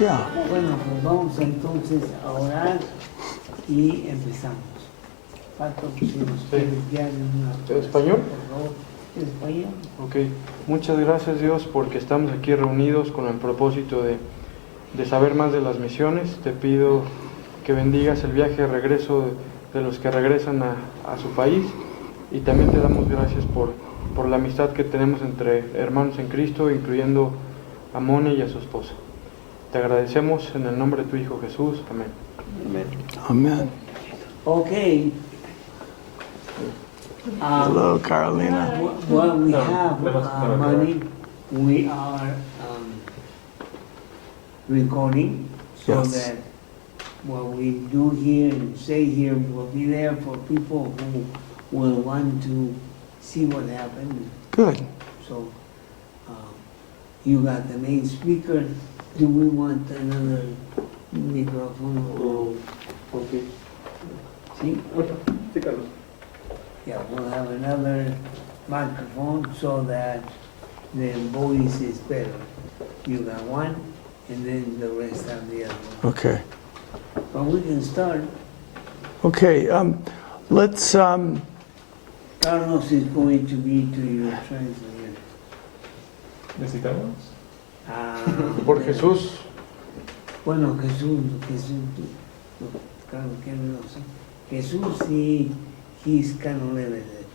Yeah. Bueno, pues vamos entonces a orar y empezamos. Pato, si nos puedes guiar en una ¿En español? por favor. ¿En español? Ok, muchas gracias Dios porque estamos aquí reunidos con el propósito de saber más de las misiones. Te pido que bendigas el viaje de regreso de los que regresan a su país, y también te damos gracias por la amistad que tenemos entre hermanos en Cristo, incluyendo a Mone y a su esposa. Te agradecemos en el nombre de tu Hijo Jesús. Amén. Amen. Okay. Hello, Carolina. Well, we have money. We are recording so Yes. that what we do here and say here will be there for people who will want to see what happened. Good. So you got the main speaker. Do we want another microphone? Ok. See? Sí, Carlos. Yeah, we'll have another microphone so that the voice is better. You got one, and then the rest have the other one. Okay. But we can start. Okay. Let's. Carlos is going to be to your translator. ¿Necesitamos? Por Jesús. Bueno, Jesús, no, claro que no sé. Jesús, he's kind of limited.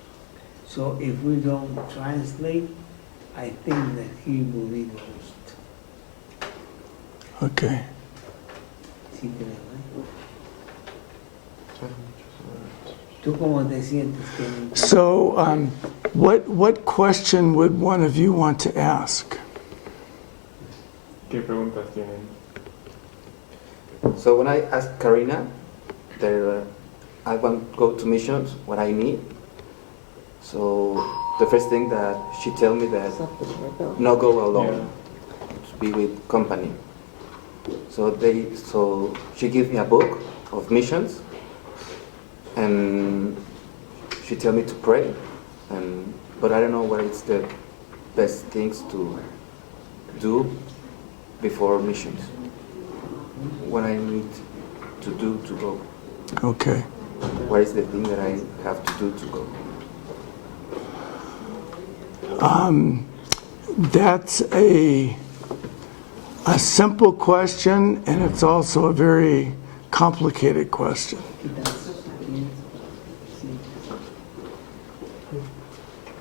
So if we don't translate, I think that he will be lost. Okay. Sí, creo, ¿eh? ¿Tú cómo te sientes? So, what question would one of you want to ask? ¿Qué preguntas tienen? So when I asked Karina, I want to go to missions, what I need. So the first thing that she told me that no go alone, to be with company. So she gave me a book of missions, and she told me to pray, but I don't know what is the best things to do before missions. What I need to do to go. Okay. What is the thing that I have to do to go? That's a simple question, and it's also a very complicated question.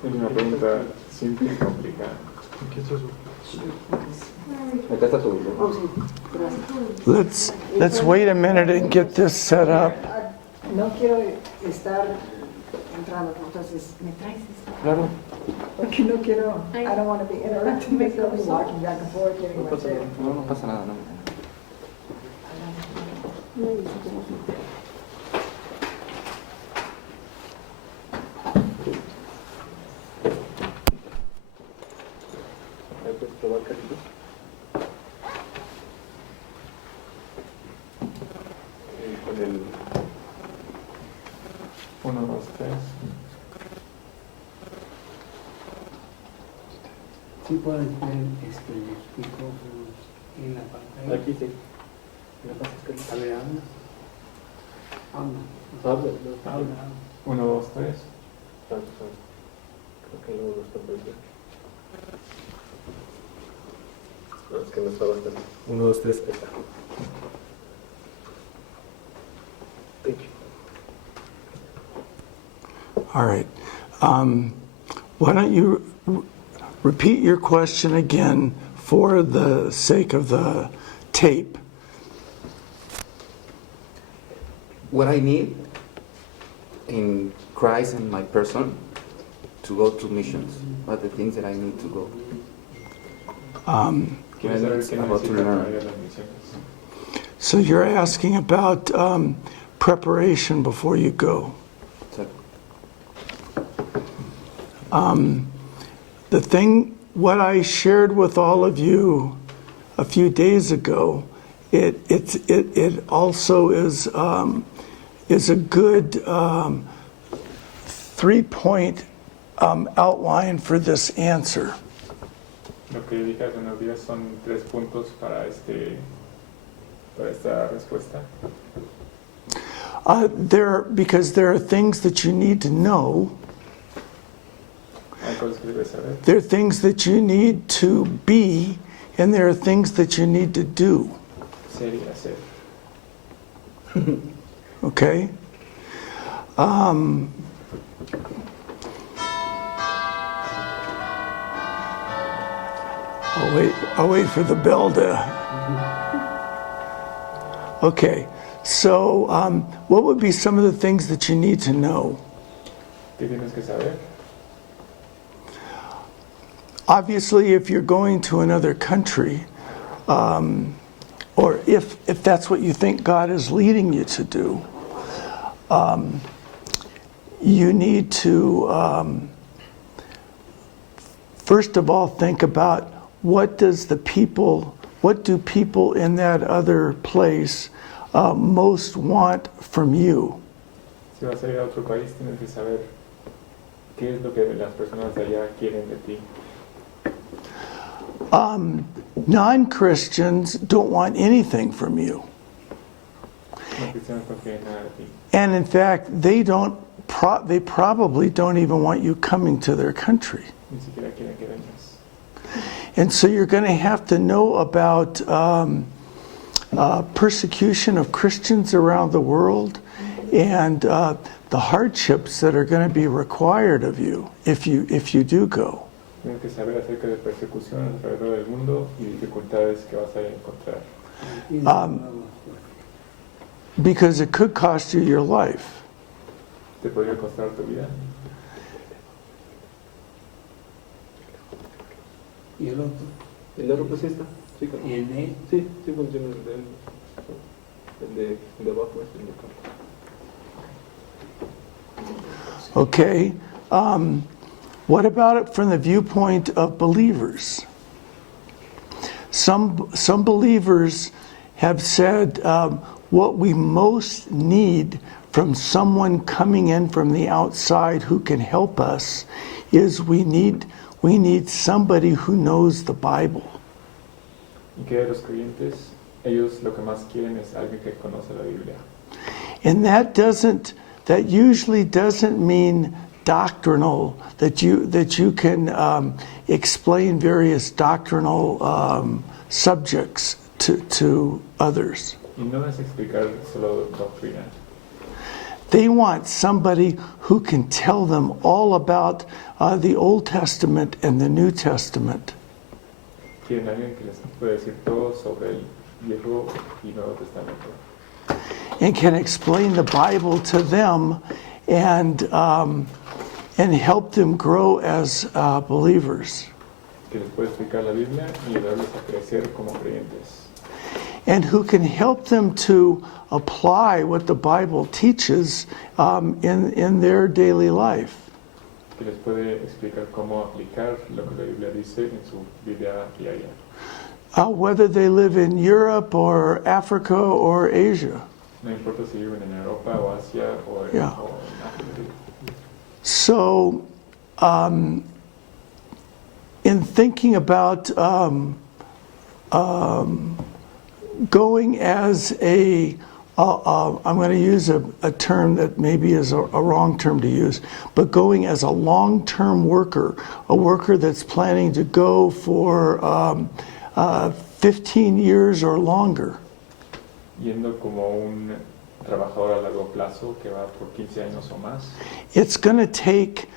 Es una pregunta simple y complicada. Acá está tu libro. Let's wait a minute and get this set up. No quiero estar entrando, entonces me traes esto. Claro. Porque no quiero, I don't want to be interrupted, me feel me walking back and forth, getting my chair. No pasa nada, no. ¿Puedes probar, Carlitos? Con el 1, 2, 3. Sí puedes ver los micrófonos en la pantalla. Aquí sí. ¿Me pasas, Carlitos? A ver, habla. Habla. 1, 2, 3. Creo que luego lo está perdiendo. No, es que no está bastante. 1, 2, 3. Ahí está. Thank you. All right. Why don't you repeat your question again for the sake of the tape? What I need in Christ and my person to go to missions. What are the things that I need to go? Quiero saber qué About to necesita learn. para ir a las misiones. So you're asking about preparation before you go. So, The thing, what I shared with all of you a few days ago, it also is a good 3-point outline for this answer. Lo que dije hace unos días son 3 puntos para para esta respuesta? Because there are things that you need to know. Hay cosas que debes saber. There are things that you need to be, and there are things that you need to do. Ser y hacer. Okay? I'll wait for the bell to... Okay, so what would be some of the things that you need to know? ¿Qué tienes que saber? Obviously, if you're going to another country, or if that's what you think God is leading you to do, you need to, first of all, think about what do people in that other place most want from you? Si vas a ir a otro país, tienes que saber qué es lo que las personas de allá quieren de ti. Non-Christians don't want anything from you. No cristianos no quieren nada de ti. And in fact, they probably don't even want you coming to their country. Ni siquiera quieren que vengas. And so you're going to have to know about persecution of Christians around the world and the hardships that are going to be required of you if you do go. Tienes que saber acerca de persecuciones alrededor del mundo y dificultades que vas a encontrar. Because it could cost you your life. Te podría costar tu vida. ¿Y el otro? ¿El otro pues sí está? Sí, ¿Y el de? sí funciona el de abajo es el de acá. Okay. What about it from the viewpoint of believers? Some believers have said what we most need from someone coming in from the outside who can help us is we need somebody who knows the Bible. Y que de los creyentes, ellos lo que más quieren es alguien que conoce la Biblia. And that usually doesn't mean doctrinal, that you can explain various doctrinal subjects to others. Y no es explicar solo doctrina. They want somebody who can tell them all about the Old Testament and the New Testament. Quieren alguien que les puede decir todo sobre el Viejo y Nuevo Testamento. And can explain the Bible to them and help them grow as believers. Que les puede explicar la Biblia y ayudarles a crecer como creyentes. And who can help them to apply what the Bible teaches in their daily life. Que les puede explicar cómo aplicar lo que la Biblia dice en su vida diaria. Whether they live in Europe or Africa or Asia. No importa si viven en Europa o Asia o en, Yeah. o en África. So, in thinking about going as I'm going to use a term that maybe is a wrong term to use, but going as a long-term worker, a worker that's planning to go for 15 years or longer. Yendo como un trabajador a largo plazo que va por 15 años o más. It's going to take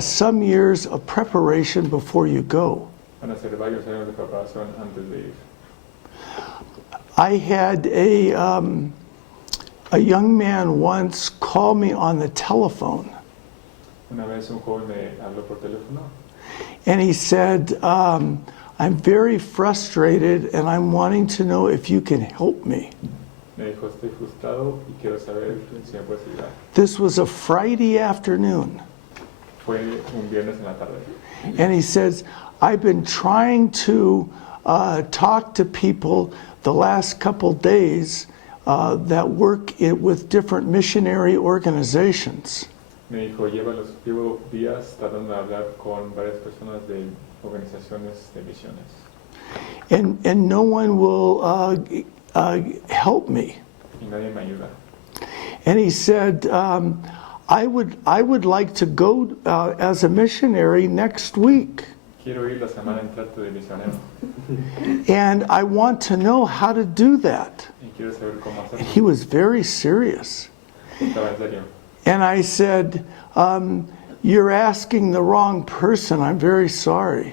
some years of preparation before you go. Van a ser varios años de preparación antes de ir. I had a young man once call me on the telephone, Una vez un joven me habló por teléfono and he said, I'm very frustrated and I'm wanting to know if you can help me. me dijo, estoy frustrado y quiero saber si me puedes ayudar. This was a Friday afternoon. Fue un viernes en la tarde. And he says, I've been trying to talk to people the last couple days that work with different missionary organizations. Me dijo, llevo días tratando de hablar con varias personas de organizaciones de misiones. And no one will help me. y nadie me ayuda. And he said, I would like to go as a missionary next week. Quiero ir la semana entrante de misionero And I want to know how to do that. y quiero saber cómo And hacerlo. he was very serious. Estaba en serio. And I said, you're asking the wrong person. I'm very sorry.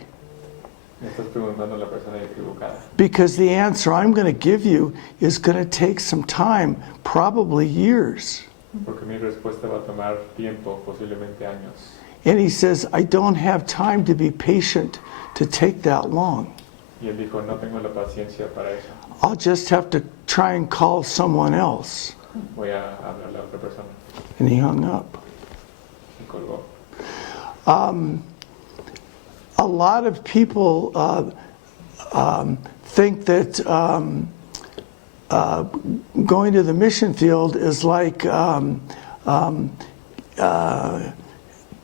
Me estás preguntando a la persona equivocada. Because the answer I'm going to give you is going to take some time, probably years. Porque mi respuesta va a tomar tiempo, posiblemente años. And he says, I don't have time to be patient to take that long. Y él dijo, no tengo la paciencia para eso. I'll just have to try and call someone else. Voy a hablarle a otra persona. And he hung up. Y colgó. A lot of people think that going to the mission field is like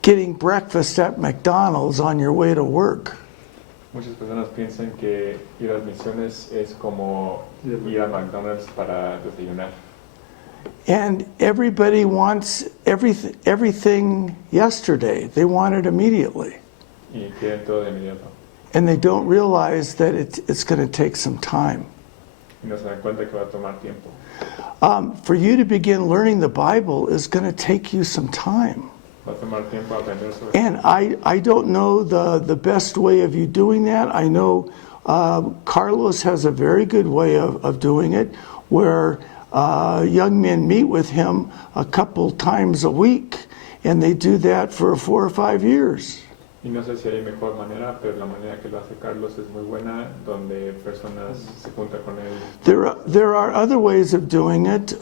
getting breakfast at McDonald's on your way to work. Muchas personas piensan que ir a las misiones es como ir a McDonald's para desayunar. And everybody wants everything yesterday. They want it immediately. Y quieren todo de inmediato. And they don't realize that it's going to take some time. Y no se dan cuenta que va a tomar tiempo. For you to begin learning the Bible is going to take you some time. Va a tomar tiempo aprender sobre And I don't know the best way of you doing that. I know Carlos has a very good way of doing it, where young men meet with him a couple times a week, and they do that for 4 or 5 years. Y no sé si hay mejor manera, pero la manera que lo hace Carlos es muy buena, donde personas se juntan con él. There are other ways of doing it,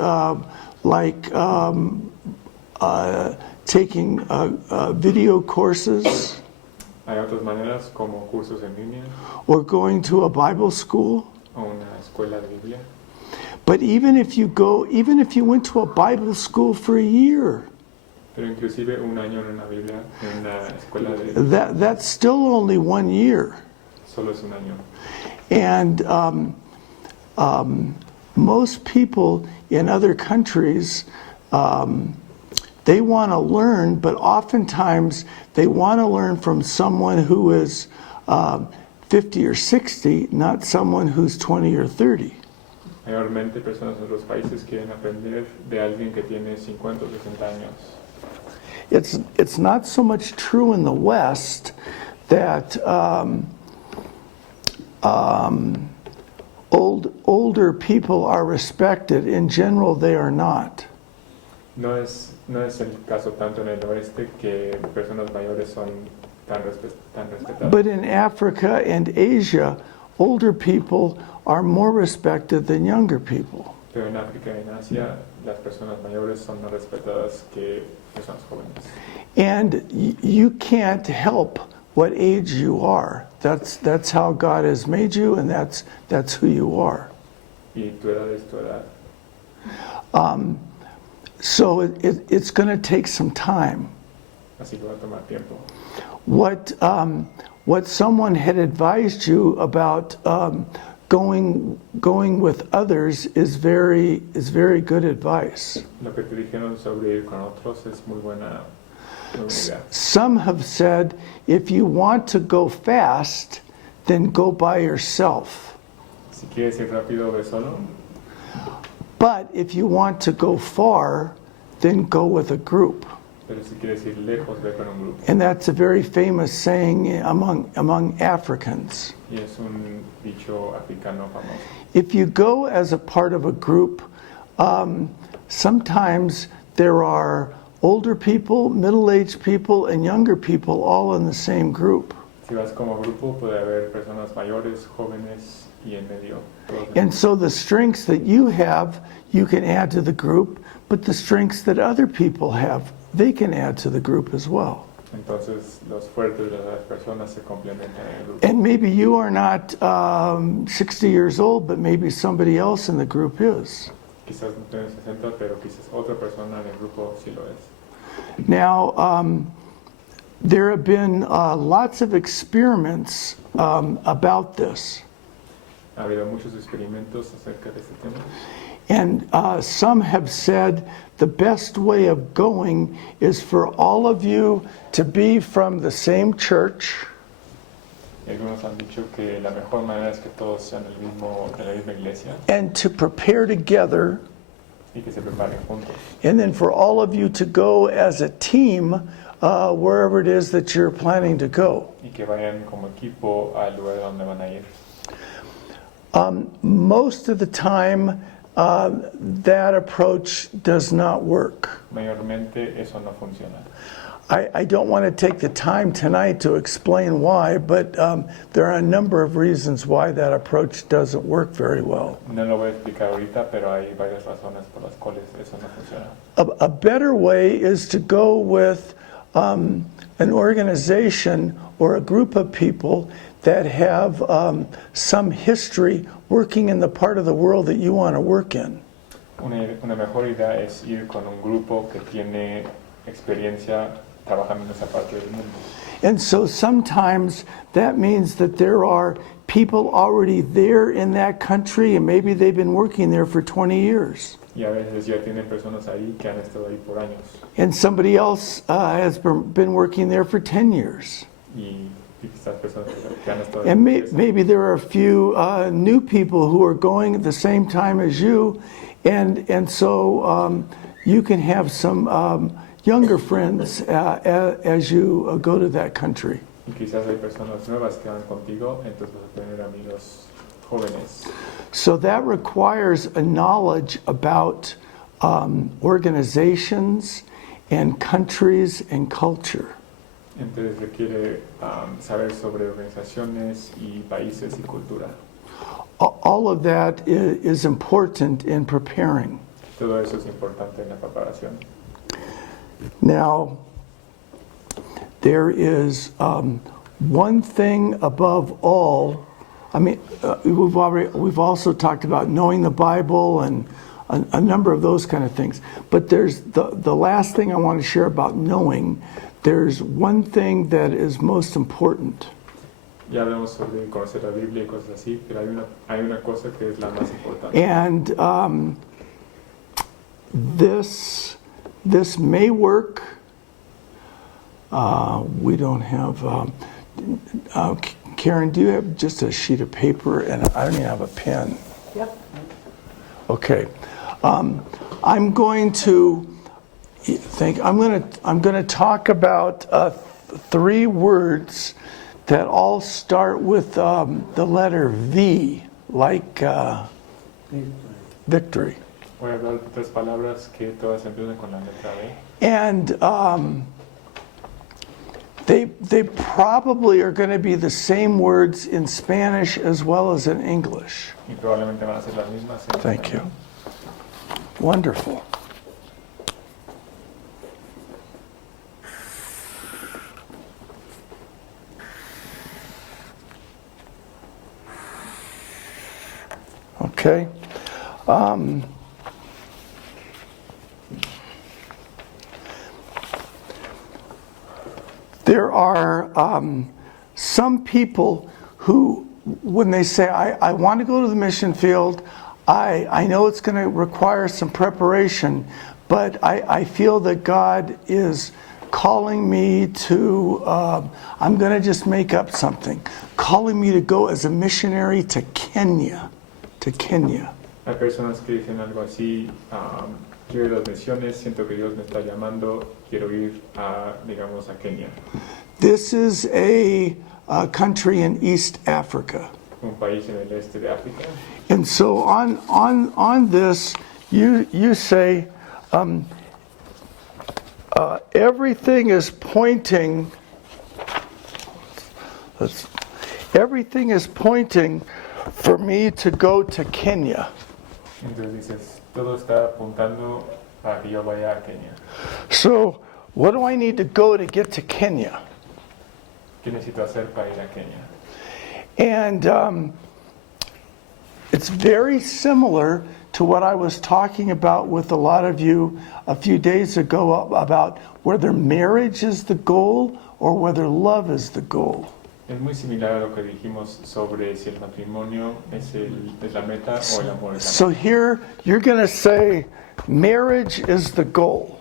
like taking video courses, Hay otras maneras como cursos en línea or going to a Bible school. o una escuela de Biblia. But even if you went to a Bible school for a year, Pero inclusive un año en una Biblia, en una escuela de Biblia, that's still only 1 year. solo es un año. And most people in other countries, they want to learn, but oftentimes they want to learn from someone who is 50 or 60, not someone who's 20 or 30. Mayormente personas en otros países quieren aprender de alguien que tiene 50 o 60 años. It's not so much true in the West that older people are respected. In general, they are not. No es el caso tanto en el oeste que personas mayores son tan respetadas. But in Africa and Asia, older people are more respected than younger people. Pero en África y en Asia, las personas mayores son más respetadas que personas jóvenes. And you can't help what age you are. That's how God has made you, and that's who you are. Y tu edad es tu edad. So it's going to take some time. Así que va a tomar tiempo. What someone had advised you about going with others is very good advice. Lo que te dijeron sobre ir con otros es muy buena idea. Some have said, if you want to go fast, then go by yourself. Si quieres ir rápido, ve solo. But if you want to go far, then go with a group. Pero si quieres ir lejos, ve con un grupo. And that's a very famous saying among Africans. Y es un dicho africano famoso. If you go as a part of a group, sometimes there are older people, middle-aged people, and younger people all in the same group. Si vas como grupo, puede haber personas mayores, jóvenes y en medio. And so the strengths that you have, you can add to the group, but the strengths that other people have, they can add to the group as well. Entonces, los fuertes de las personas se complementan en el grupo. And maybe you are not 60 years old, but maybe somebody else in the group is. Quizás no tienes 60, pero quizás otra persona en el grupo sí lo es. Now, there have been lots of experiments about this. Ha habido muchos experimentos acerca de este tema. And some have said the best way of going is for all of you to be from the same church. Y algunos han dicho que la mejor manera es que todos sean de la misma iglesia And to prepare together, y que se preparen juntos. and then for all of you to go as a team wherever it is that you're planning to go. Y que vayan como equipo al lugar donde van a ir. Most of the time, that approach does not work. Mayormente eso no funciona. I don't want to take the time tonight to explain why, but there are a number of reasons why that approach doesn't work very well. No lo voy a explicar ahorita, pero hay varias razones por las cuales eso no funciona. A better way is to go with an organization or a group of people that have some history working in the part of the world that you want to work in. Una mejor idea es ir con un grupo que tiene experiencia trabajando en esa parte del mundo. And so sometimes that means that there are people already there in that country, and maybe they've been working there for 20 years. Y a veces ya tienen personas ahí que han estado ahí por años. And somebody else has been working there for 10 years. Y quizás personas que han estado And ahí. maybe there are a few new people who are going at the same time as you, and so you can have some younger friends as you go to that country. Y quizás hay personas nuevas que van contigo, entonces vas a tener amigos jóvenes. So that requires a knowledge about organizations and countries and culture. Entonces requiere saber sobre organizaciones y países y cultura. All of that is important in preparing. Todo eso es importante en la preparación. Now, there is one thing above all. I mean, we've also talked about knowing the Bible and a number of those kind of things. But there's the last thing I want to share about knowing. There's one thing that is most important. Ya hablamos sobre conocer la Biblia y cosas así, pero hay una cosa que es la más importante. And this may work. We don't have. Karen, do you have just a sheet of paper? And I don't even have a pen. Yep. Okay. I'm going to I'm going to talk about 3 words that all start with the letter V, like victory. Voy a hablar de 3 palabras que todas empiezan con la letra B. And they probably are going to be the same words in Spanish as well as in English. Y probablemente van a ser las mismas. En Thank you. español. Wonderful. Okay. There are some people who, when they say, I want to go to the mission field, I know it's going to require some preparation, but I feel that God is calling me to, I'm going to just make up something, calling me to go as a missionary to Kenya. Hay personas que dicen algo así, quiero ir a las misiones, siento que Dios me está llamando, quiero ir a, digamos, a Kenia. This is a country in East Africa. Un país en el este de África. And so on this, you say, everything is pointing for me to go to Kenya. Entonces dices, todo está apuntando para que yo vaya a Kenia. So what do I need to go to get to Kenya? ¿Qué necesito hacer para ir a Kenia? And it's very similar to what I was talking about with a lot of you a few days ago about whether marriage is the goal or whether love is the goal. Es muy similar a lo que dijimos sobre si el matrimonio es la meta o el amor es la So meta. here you're going to say marriage is the goal.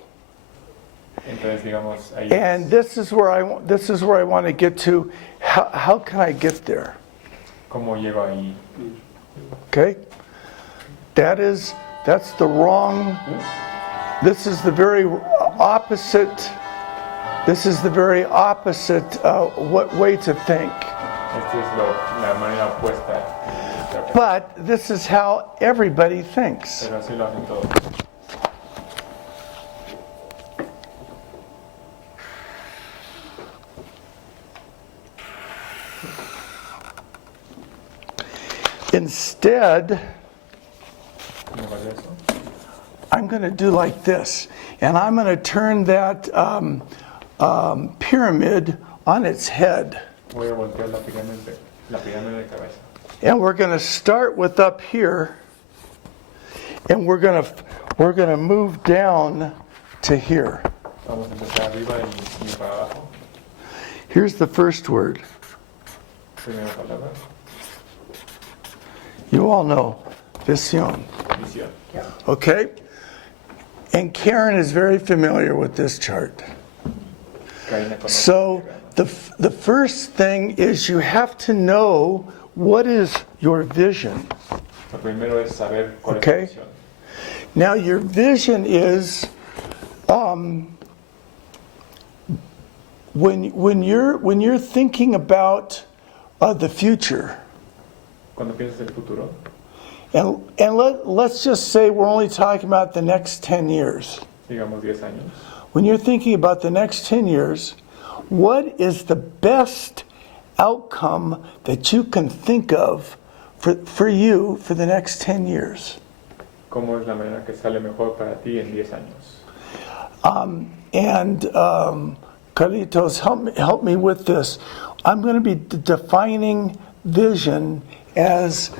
Entonces, digamos, ahí And this is where I want to get to. How can I get there? ¿cómo llego ahí? Okay? That's the wrong. This is the very opposite. This is the very opposite what way to think. Esta es la manera opuesta. But this is how everybody thinks. Pero así lo hacen todos. Instead, ¿No vale eso? I'm going to do like this, and I'm going to turn that pyramid on its head. Voy a voltear la pirámide de cabeza. And we're going to start with up here, and we're going to move down to here. Vamos a empezar arriba y para abajo. Here's the first word. Primera palabra, You all know, visión. visión. Okay? And Karen is very familiar with this chart. Karina conoce So el the first thing is you have to know what is your vision. Lo primero es saber cuál Okay. es tu visión. Now your vision is when you're thinking about the future, Cuando piensas en el futuro, and let's just say we're only talking about the next 10 years. digamos 10 años, When you're thinking about the next 10 years, what is the best outcome that you can think of for you for the next 10 years? ¿cómo es la manera que sale mejor para ti en 10 años? And Carlitos, help me with this. I'm going to be defining vision as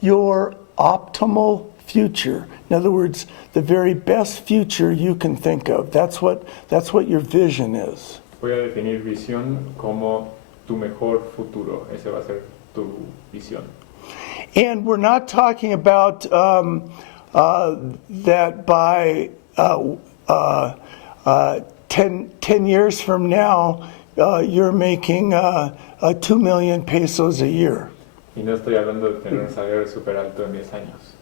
your optimal future. In other words, the very best future you can think of. That's what your vision is. Voy a definir visión como tu mejor futuro. Ese va a ser tu visión. And we're not talking about that by 10 years from now, you're making 2 million pesos a year. Y no estoy hablando de tener un salario súper alto en 10 años.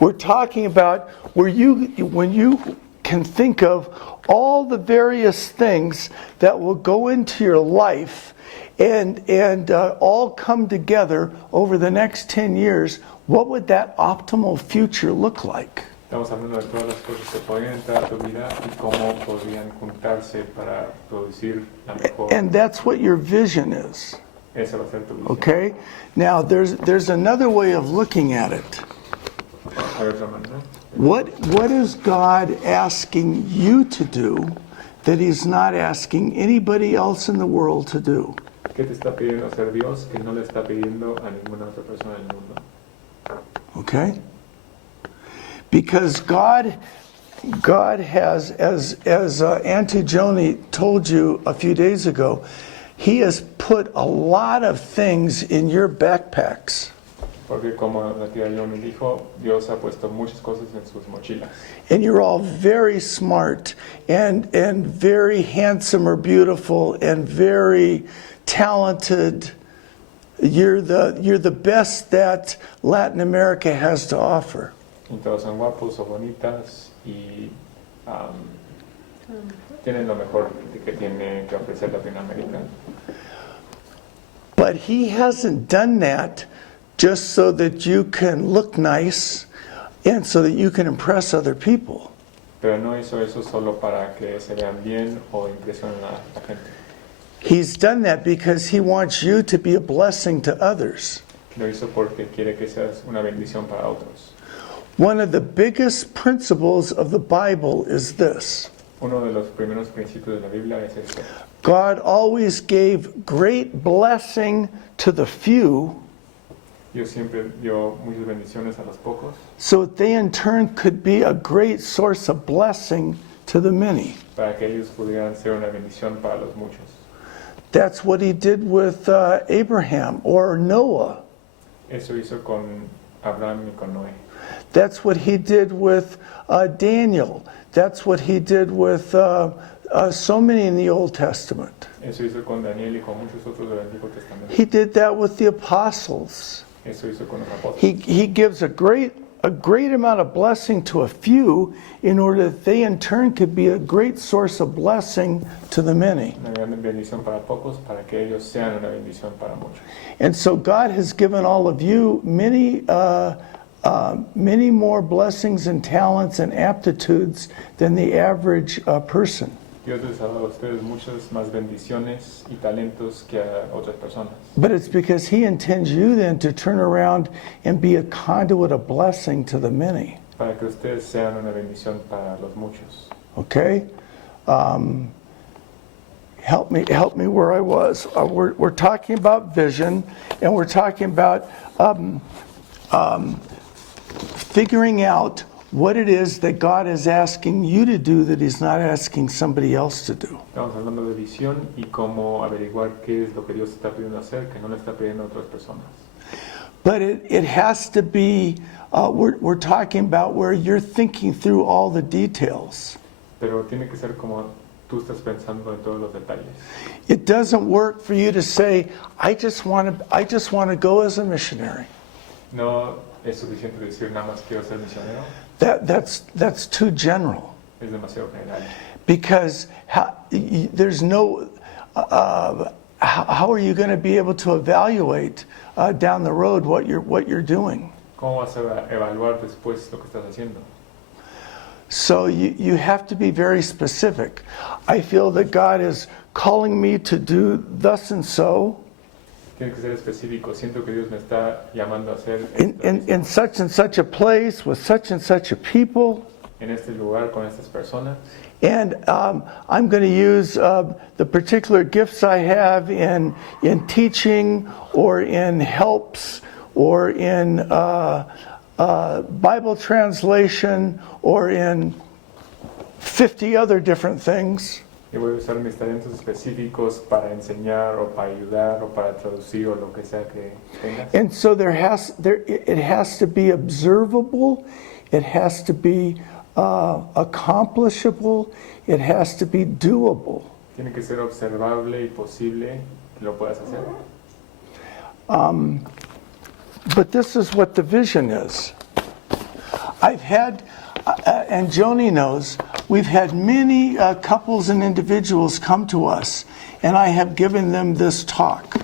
We're talking about when you can think of all the various things that will go into your life and all come together over the next 10 years, what would that optimal future look like? Estamos hablando de todas las cosas que podrían entrar a tu vida y cómo podrían juntarse para producir la mejor. And that's what your vision is. Esa va a ser tu visión. Okay? Now there's another way of looking at it. Hay otra manera. What is God asking you to do that He's not asking anybody else in the world to do? ¿Qué te está pidiendo hacer Dios que no le está pidiendo a ninguna otra persona del mundo? Okay? Because God has, as Auntie Joni told you a few days ago, He has put a lot of things in your backpacks. Porque como la tía yo me dijo, Dios ha puesto muchas cosas en sus mochilas. And you're all very smart and very handsome or beautiful and very talented. You're the best that Latin America has to offer. Y todos son guapos o bonitas y tienen lo mejor que tiene que ofrecer Latinoamérica. But He hasn't done that just so that you can look nice and so that you can impress other people. Pero no hizo eso solo para que se vean bien o impresionen a la gente. He's done that because He wants you to be a blessing to others. Lo hizo porque quiere que seas una bendición para otros. One of the biggest principles of the Bible is this. Uno de los primeros principios de la Biblia es este. God always gave great blessing to the few Dios siempre dio muchas bendiciones a los pocos so that they in turn could be a great source of blessing to the many. para que ellos pudieran ser una bendición para los muchos. That's what he did with Abraham or Noah. Eso hizo con Abraham y con Noé. That's what he did with Daniel. That's what he did with so many in the Old Testament. Eso hizo con Daniel y con muchos otros del Antiguo Testamento. He did that with the apostles. Eso hizo con los apóstoles. He gives a great amount of blessing to a few in order that they in turn could be a great source of blessing to the many. Una gran bendición para pocos, para que ellos sean una bendición para muchos. And so God has given all of you many more blessings and talents and aptitudes than the average person. Dios les ha dado a ustedes muchas más bendiciones y talentos que a otras personas. But it's because He intends you then to turn around and be a conduit of blessing to the many. Para que ustedes sean una bendición para los muchos. Okay? Help me where I was. We're talking about vision, and we're talking about figuring out what it is that God is asking you to do that He's not asking somebody else to do. Estamos hablando de visión y cómo averiguar qué es lo que Dios está pidiendo hacer, que no le está pidiendo a otras personas. But it has to be, we're talking about where you're thinking through all the details. Pero tiene que ser como tú estás pensando en todos los detalles. It doesn't work for you to say, I just want to go as a missionary. No es suficiente decir nada más quiero ser misionero. That's too general. Es demasiado general. Because there's no, how are you going to be able to evaluate down the road what you're doing? ¿Cómo vas a evaluar después lo que estás haciendo? So you have to be very specific. I feel that God is calling me to do thus and so. Tiene que ser específico. Siento que Dios me está llamando a hacer In such and such a place with such and such a people. en este lugar con estas personas. And I'm going to use the particular gifts I have in teaching or in helps or in Bible translation or in 50 other different things. Y voy a usar mis talentos específicos para enseñar o para ayudar o para traducir o lo que sea que tengas. And so it has to be observable, it has to be accomplishable, it has to be doable. Tiene que ser observable y posible que lo puedas hacer. But this is what the vision is. I've had, and Joni knows, we've had many couples and individuals come to us, and I have given them this talk.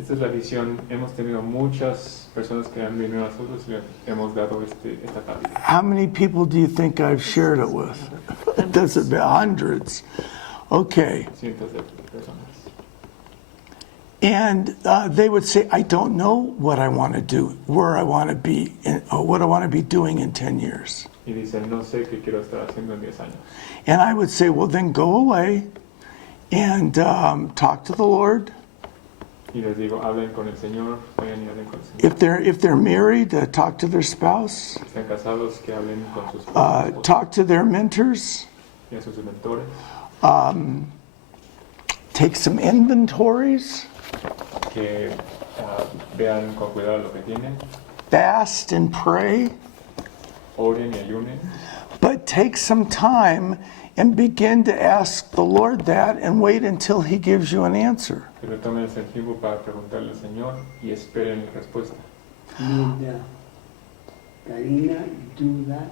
Esta es la visión. Hemos tenido muchas personas que han venido a nosotros y les hemos dado esta plática. How many people do you think I've shared it with? Does it be hundreds? Okay. Cientos de personas. And they would say, I don't know what I want to do, where I want to be, what I want to be doing in 10 years. Y dicen, no sé qué quiero estar haciendo en 10 años. And I would say, well, then go away and talk to the Lord. Y les digo, hablen con el Señor, vayan y hablen con el Señor. If they're married, talk to their spouse. Si están casados, que hablen con sus esposos Talk to their mentors. y a sus mentores. Take some inventories. Que vean con cuidado lo que tienen. Fast and pray. Oren y ayunen. But take some time and begin to ask the Lord that and wait until He gives you an answer. Pero tomen el tiempo para preguntarle al Señor y esperen la respuesta. Did Karina do that?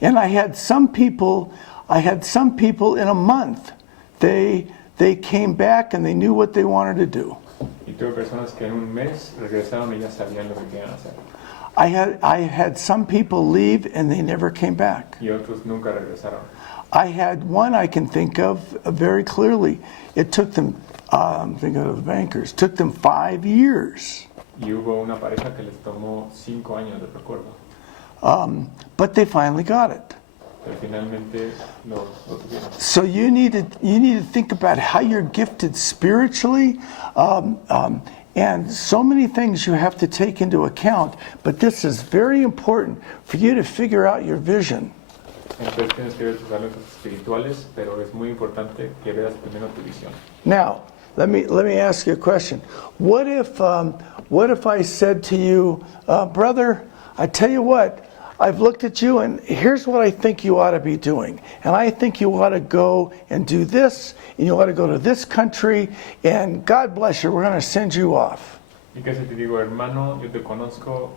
And I had some people in a month, they came back and they knew what they wanted to do. Y tuve personas que en un mes regresaron y ya sabían lo que querían hacer. I had some people leave and they never came back. Y otros nunca regresaron. I had one I can think of very clearly. It took them, thinking of the bankers, took them 5 years. Y hubo una pareja que les tomó 5 años, de recuerdo. But they finally got it. Pero finalmente lo tuvieron. So you need to think about how you're gifted spiritually, and so many things you have to take into account. But this is very important for you to figure out your vision. Entonces tienes que ver tus talentos espirituales, pero es muy importante que veas primero tu visión. Now, let me ask you a question. What if I said to you, brother, I tell you what, I've looked at you and here's what I think you ought to be doing. And I think you ought to go and do this, and you ought to go to this country, and God bless you, we're going to send you off. Y que si te digo, hermano, yo te conozco,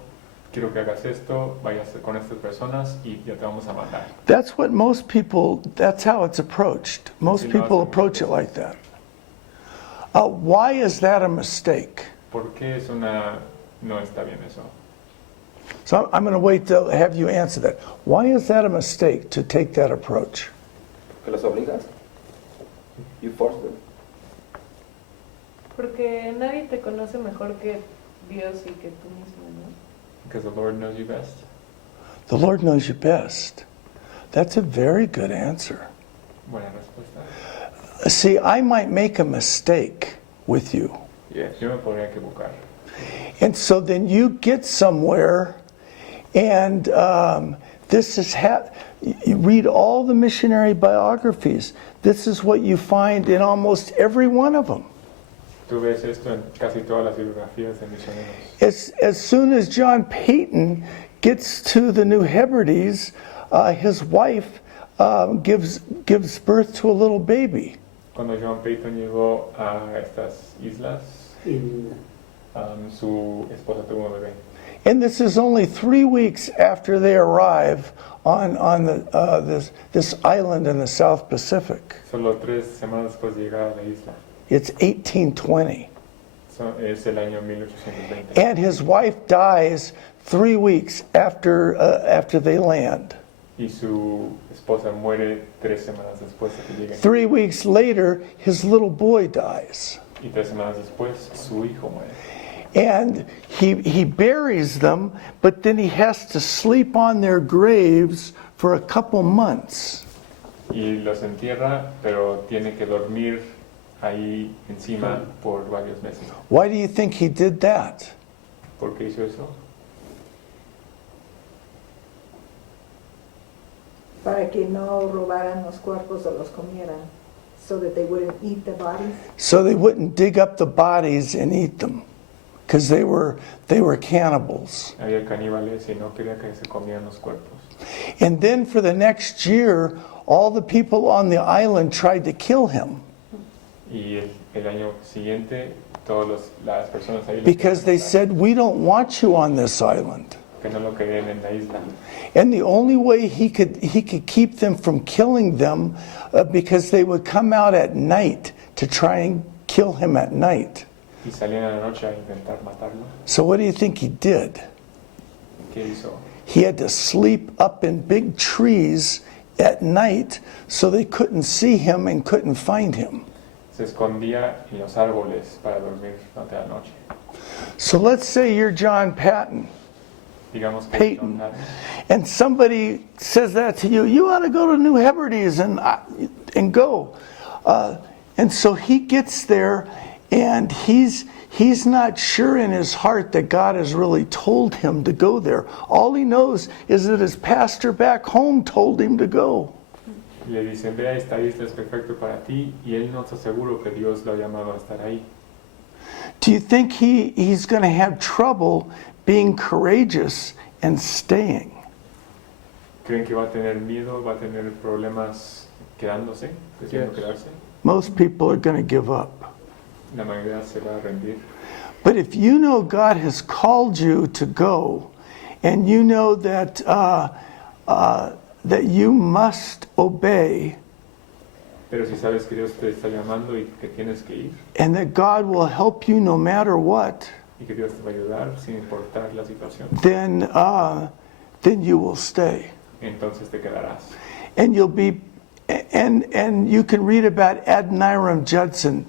quiero que hagas esto, vayas con estas personas y ya te vamos a mandar. That's what most people, that's how it's approached. Most people approach it like that. Why is that a mistake? ¿Por qué es no está bien eso? So I'm going to wait to have you answer that. Why is that a mistake to take that approach? ¿Que los obligas? You force them. Porque nadie te conoce mejor que Dios y que tú mismo, ¿no? Because the Lord knows you best. The Lord knows you best. That's a very good answer. Buena respuesta. See, I might make a mistake with you. Yes. Yo me podría equivocar. And so then you get somewhere, and this is you read all the missionary biographies. This is what you find in almost every one of them. Tú ves esto en casi todas las biografías de misioneros. As soon as John Peyton gets to the New Hebrides, his wife gives birth to a little baby. Cuando John Peyton llegó a estas islas, su esposa tuvo un bebé. And this is only 3 weeks after they arrive on this island in the South Pacific. Solo 3 semanas después de llegar a la isla. It's 1820. Es el año 1820. And his wife dies 3 weeks after they land. Y su esposa muere 3 semanas después de que lleguen. 3 weeks later, his little boy dies. Y 3 semanas después, su hijo muere. And he buries them, but then he has to sleep on their graves for a couple months. Y los entierra, pero tiene que dormir ahí encima por varios meses. Why do you think he did that? ¿Por qué hizo eso? Para que no robaran los cuerpos o los comieran, so that they wouldn't eat the bodies. So they wouldn't dig up the bodies and eat them, because they were cannibals. Había caníbales y no quería que se comieran los cuerpos. And then for the next year, all the people on the island tried to kill him. Y el año siguiente, todas las personas ahí Because they said, we don't want you on this island. que no lo querían en la isla. And the only way he could keep them from killing them, because they would come out at night to try and kill him at night. Y salían a la noche a intentar matarlo. So what do you think he did? ¿Qué hizo? He had to sleep up in big trees at night so they couldn't see him and couldn't find him. Se escondía en los árboles para dormir durante la noche. So let's say you're John Patton, Digamos que Peyton, John Patton, and somebody says that to you. You ought to go to New Hebrides and go. And so he gets there, and he's not sure in his heart that God has really told him to go there. All he knows is that his pastor back home told him to go. le dicen, vea, esta isla es perfecto para ti, y él no está seguro que Dios lo ha llamado a estar ahí. Do you think he's going to have trouble being courageous and staying? ¿Creen que va a tener miedo, va a tener problemas quedándose, decidiendo quedarse? Most people are going to give up. La mayoría se va a rendir. But if you know God has called you to go, and you know that that you must obey, Pero si sabes que Dios te está llamando y que tienes que ir, and that God will help you no matter what, y que Dios te va a ayudar sin importar la situación, then you will stay, entonces te quedarás. and you'll be. And you can read about Adoniram Judson.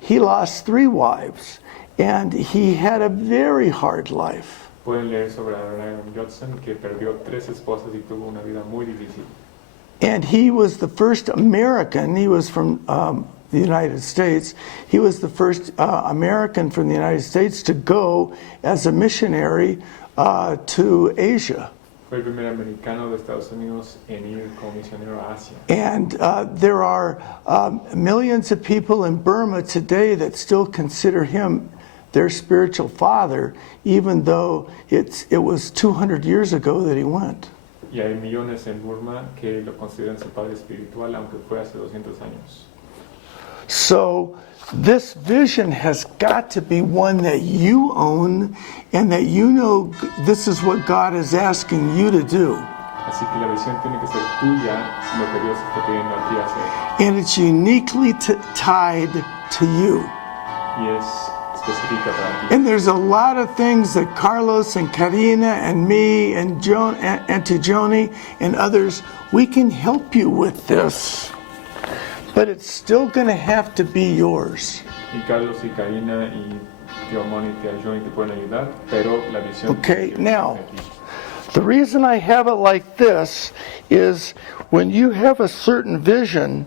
He lost 3 wives, and he had a very hard life. Pueden leer sobre Adoniram Judson, que perdió 3 esposas y tuvo una vida muy difícil. And he was the first American. He was from the United States. He was the first American from the United States to go as a missionary to Asia. Fue el primer americano de Estados Unidos en ir como misionero a Asia. And there are millions of people in Burma today that still consider him their spiritual father, even though it was 200 years ago that he went. Y hay millones en Burma que lo consideran su padre espiritual, aunque fue hace 200 años. So this vision has got to be one that you own and that you know this is what God is asking you to do. Así que la visión tiene que ser tuya, lo que Dios está pidiendo a ti hacer. And it's uniquely tied to you. Y es específica para ti. And there's a lot of things that Carlos and Karina and me and Tijoni and others, we can help you with this. But it's still going to have to be yours. Y Carlos y Karina y tío Moni y tía Johnny te pueden ayudar, pero la visión Okay, tiene que now, ser aquí. the reason I have it like this is when you have a certain vision,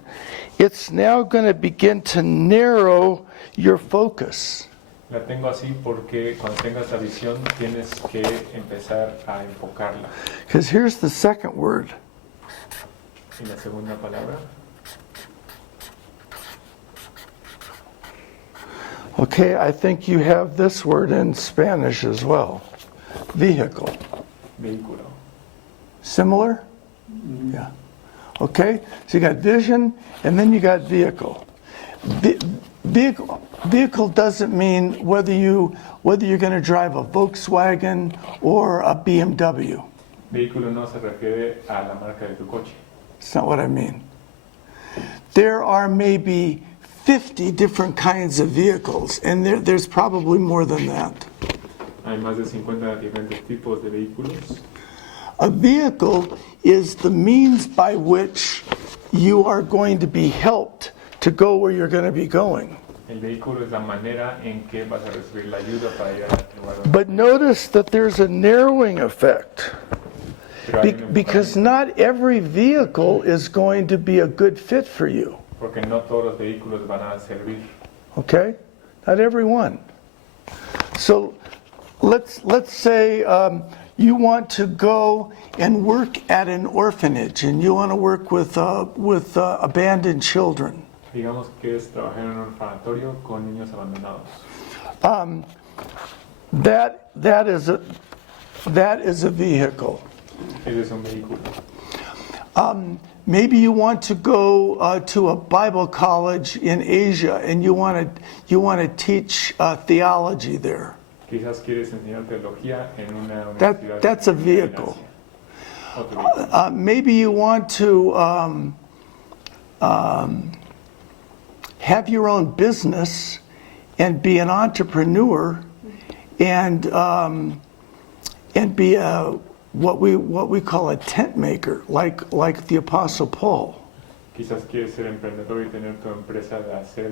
it's now going to begin to narrow your focus. La tengo así porque cuando tengas la visión tienes que empezar a enfocarla. Because here's the second word. Y la segunda palabra, Okay, I think you have this word in Spanish as well. Vehicle. vehículo. Similar? Yeah. Okay, so you got vision and then you got vehicle. Vehicle doesn't mean whether you're going to drive a Volkswagen or a BMW. Vehículo no se refiere a la marca de tu coche. That's not what I mean. There are maybe 50 different kinds of vehicles, and there's probably more than that. Hay más de 50 diferentes tipos de vehículos. A vehicle is the means by which you are going to be helped to go where you're going to be going. El vehículo es la manera en que vas a recibir la ayuda para llegar al lugar donde But notice that there's a narrowing effect. Pero hay un Because not every vehicle is going to be a good fit for you. porque no todos los vehículos van a servir. Okay? Not every one. So let's say you want to go and work at an orphanage and you want to work with abandoned children. Digamos que es trabajar en un orfanatorio con niños abandonados. That is a vehicle. Ese es un vehículo. Maybe you want to go to a Bible college in Asia and you want to teach theology there. Quizás quieres enseñar teología en una universidad. That's a en vehicle. Asia. Otro vehículo. Maybe you want to have your own business and be an entrepreneur and be what we call a tent maker, like the Apostle Paul. Quizás quieres ser emprendedor y tener tu empresa de hacer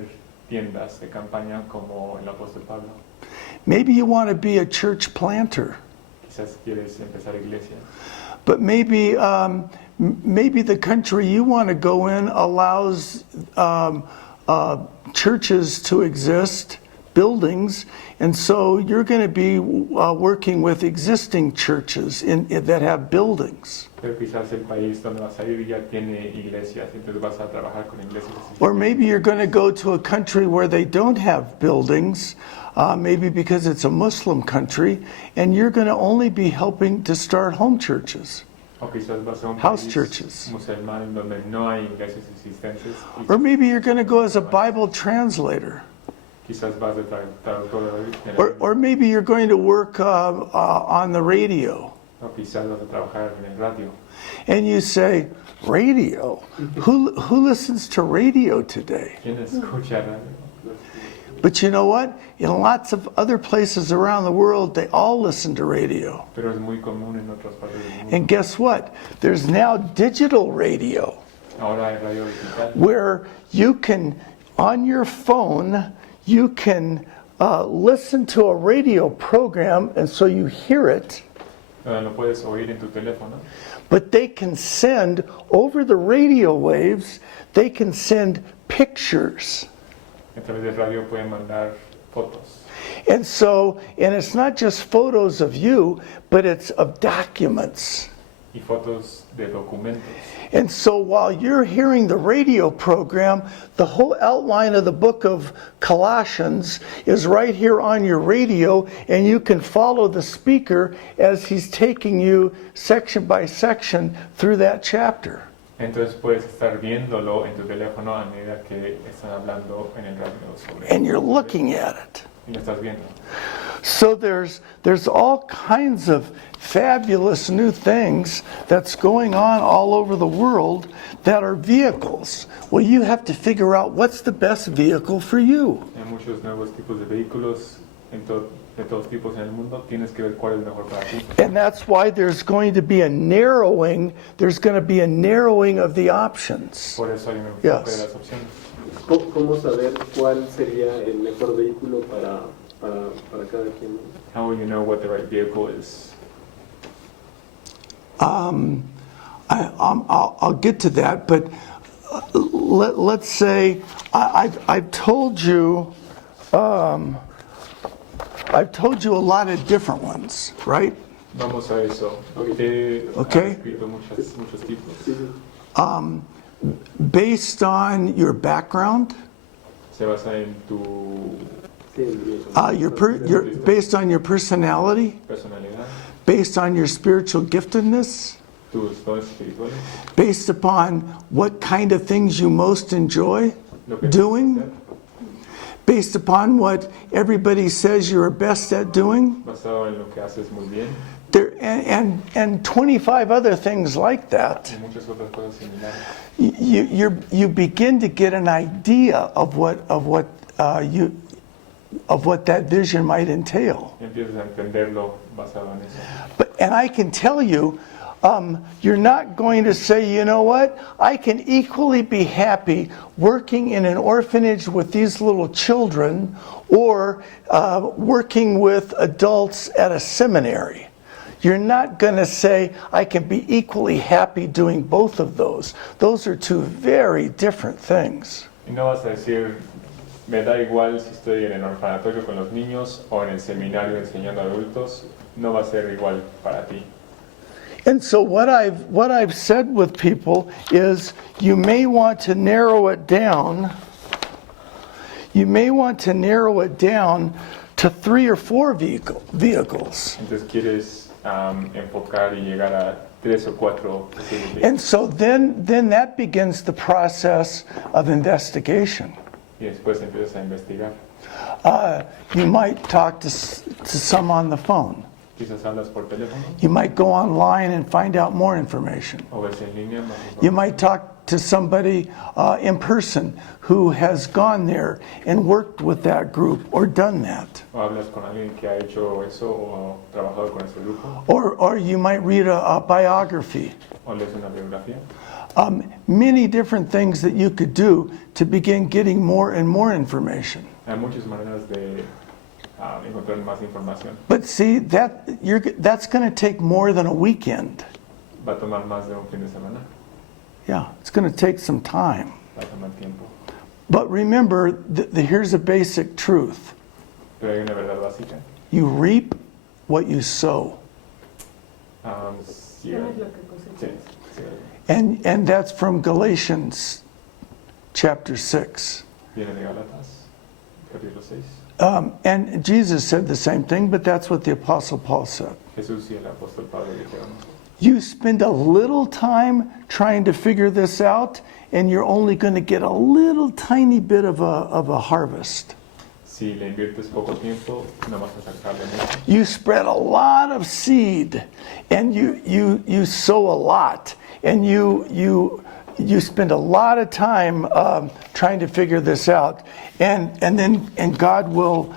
tiendas de campaña como el apóstol Pablo. Maybe you want to be a church planter. Quizás quieres empezar iglesias. But maybe the country you want to go in allows churches to exist, buildings, and so you're going to be working with existing churches that have buildings. Pero quizás el país donde vas a ir ya tiene iglesias, entonces vas a trabajar con iglesias. Or maybe you're going to go to a country where they don't have buildings, maybe because it's a Muslim country, and you're going to only be helping to start home churches. O quizás vas a un House país churches. musulmán donde no hay iglesias existentes. Or maybe you're going to go as a Bible translator. Quizás vas de traductor de la Or maybe you're going to work on the radio. O quizás vas a trabajar en el radio. And you say, radio? Who listens to radio today? ¿Quién escucha radio? But you know what? In lots of other places around the world, they all listen to radio. Pero es muy común en otras partes del mundo. And guess what? There's now digital radio Ahora hay radio digital. where you can, on your phone, you can listen to a radio program, and so you hear it, Lo puedes oír en tu teléfono. but they can send over the radio waves, they can send pictures. A través de radio pueden mandar fotos. And it's not just photos of you, but it's of documents. y fotos de documentos. And so while you're hearing the radio program, the whole outline of the book of Colossians is right here on your radio, and you can follow the speaker as he's taking you section by section through that chapter. Entonces puedes estar viéndolo en tu teléfono a medida que están hablando en el radio sobre And you're looking at it. y lo estás viendo. So there's all kinds of fabulous new things that's going on all over the world that are vehicles. Well, you have to figure out what's the best vehicle for you. Hay muchos nuevos tipos de vehículos de todos tipos en el mundo. Tienes que ver cuál es mejor para ti. And that's why there's going to be a narrowing. There's going to be a narrowing of the options. Por eso hay un enfoque Yes. de las opciones. ¿Cómo saber cuál sería el mejor vehículo para cada quien? How will you know what the right vehicle is? I'll get to that, but let's say I've told you a lot of different ones, right? Vamos a eso. Te Okay. has escrito muchos tipos. Based on your background, Se basa en tu based on your personality, personalidad, based on your spiritual giftedness, tus dones espirituales, based upon what kind of things you most enjoy lo que doing, te gusta based upon what everybody says you're best at doing, hacer, basado en lo que haces muy bien there, and 25 other things like that. y muchas otras cosas similares. You begin to get an idea of what that vision might entail. Y empiezas a entenderlo basado en eso. And I can tell you, you're not going to say, you know what, I can equally be happy working in an orphanage with these little children or working with adults at a seminary. You're not going to say, I can be equally happy doing both of those. Those are two very different things. Y no vas a decir, me da igual si estoy en el orfanatorio con los niños o en el seminario enseñando a adultos, no va a ser igual para ti. And so what I've said with people is you may want to narrow it down. You may want to narrow it down to 3 or 4 vehicles. Entonces quieres enfocar y llegar a 3 o 4 posibles And so then that begins the process of investigation. y después empiezas a investigar. You might talk to some on the phone. Quizás hablas por teléfono You might go online and find out more information. o ves en línea más You información. might talk to somebody in person who has gone there and worked with that group or done that. O hablas con alguien que ha hecho eso o trabajado con ese grupo Or you might read a biography. o lees una biografía. Many different things that you could do to begin getting more and more information. Hay muchas maneras de encontrar más información. But see, that's going to take more than a weekend. Va a tomar más de un fin de semana, Yeah, it's going to take some time. va a tomar tiempo. But remember, here's a basic truth. Pero hay una verdad básica. You reap what you sow. Sí, Tienes lo que cosechas. sí, And that's from Galatians chapter 6. viene de Gálatas, capítulo 6. And Jesus said the same thing, but that's what the Apostle Paul said. Jesús y el apóstol Pablo dijeron, You spend a little time trying to figure this out, and you're only going to get a little tiny bit of a harvest. si le inviertes poco tiempo, no vas a sacarle mucho. You spread a lot of seed, and you sow a lot, and you spend a lot of time trying to figure this out, and God will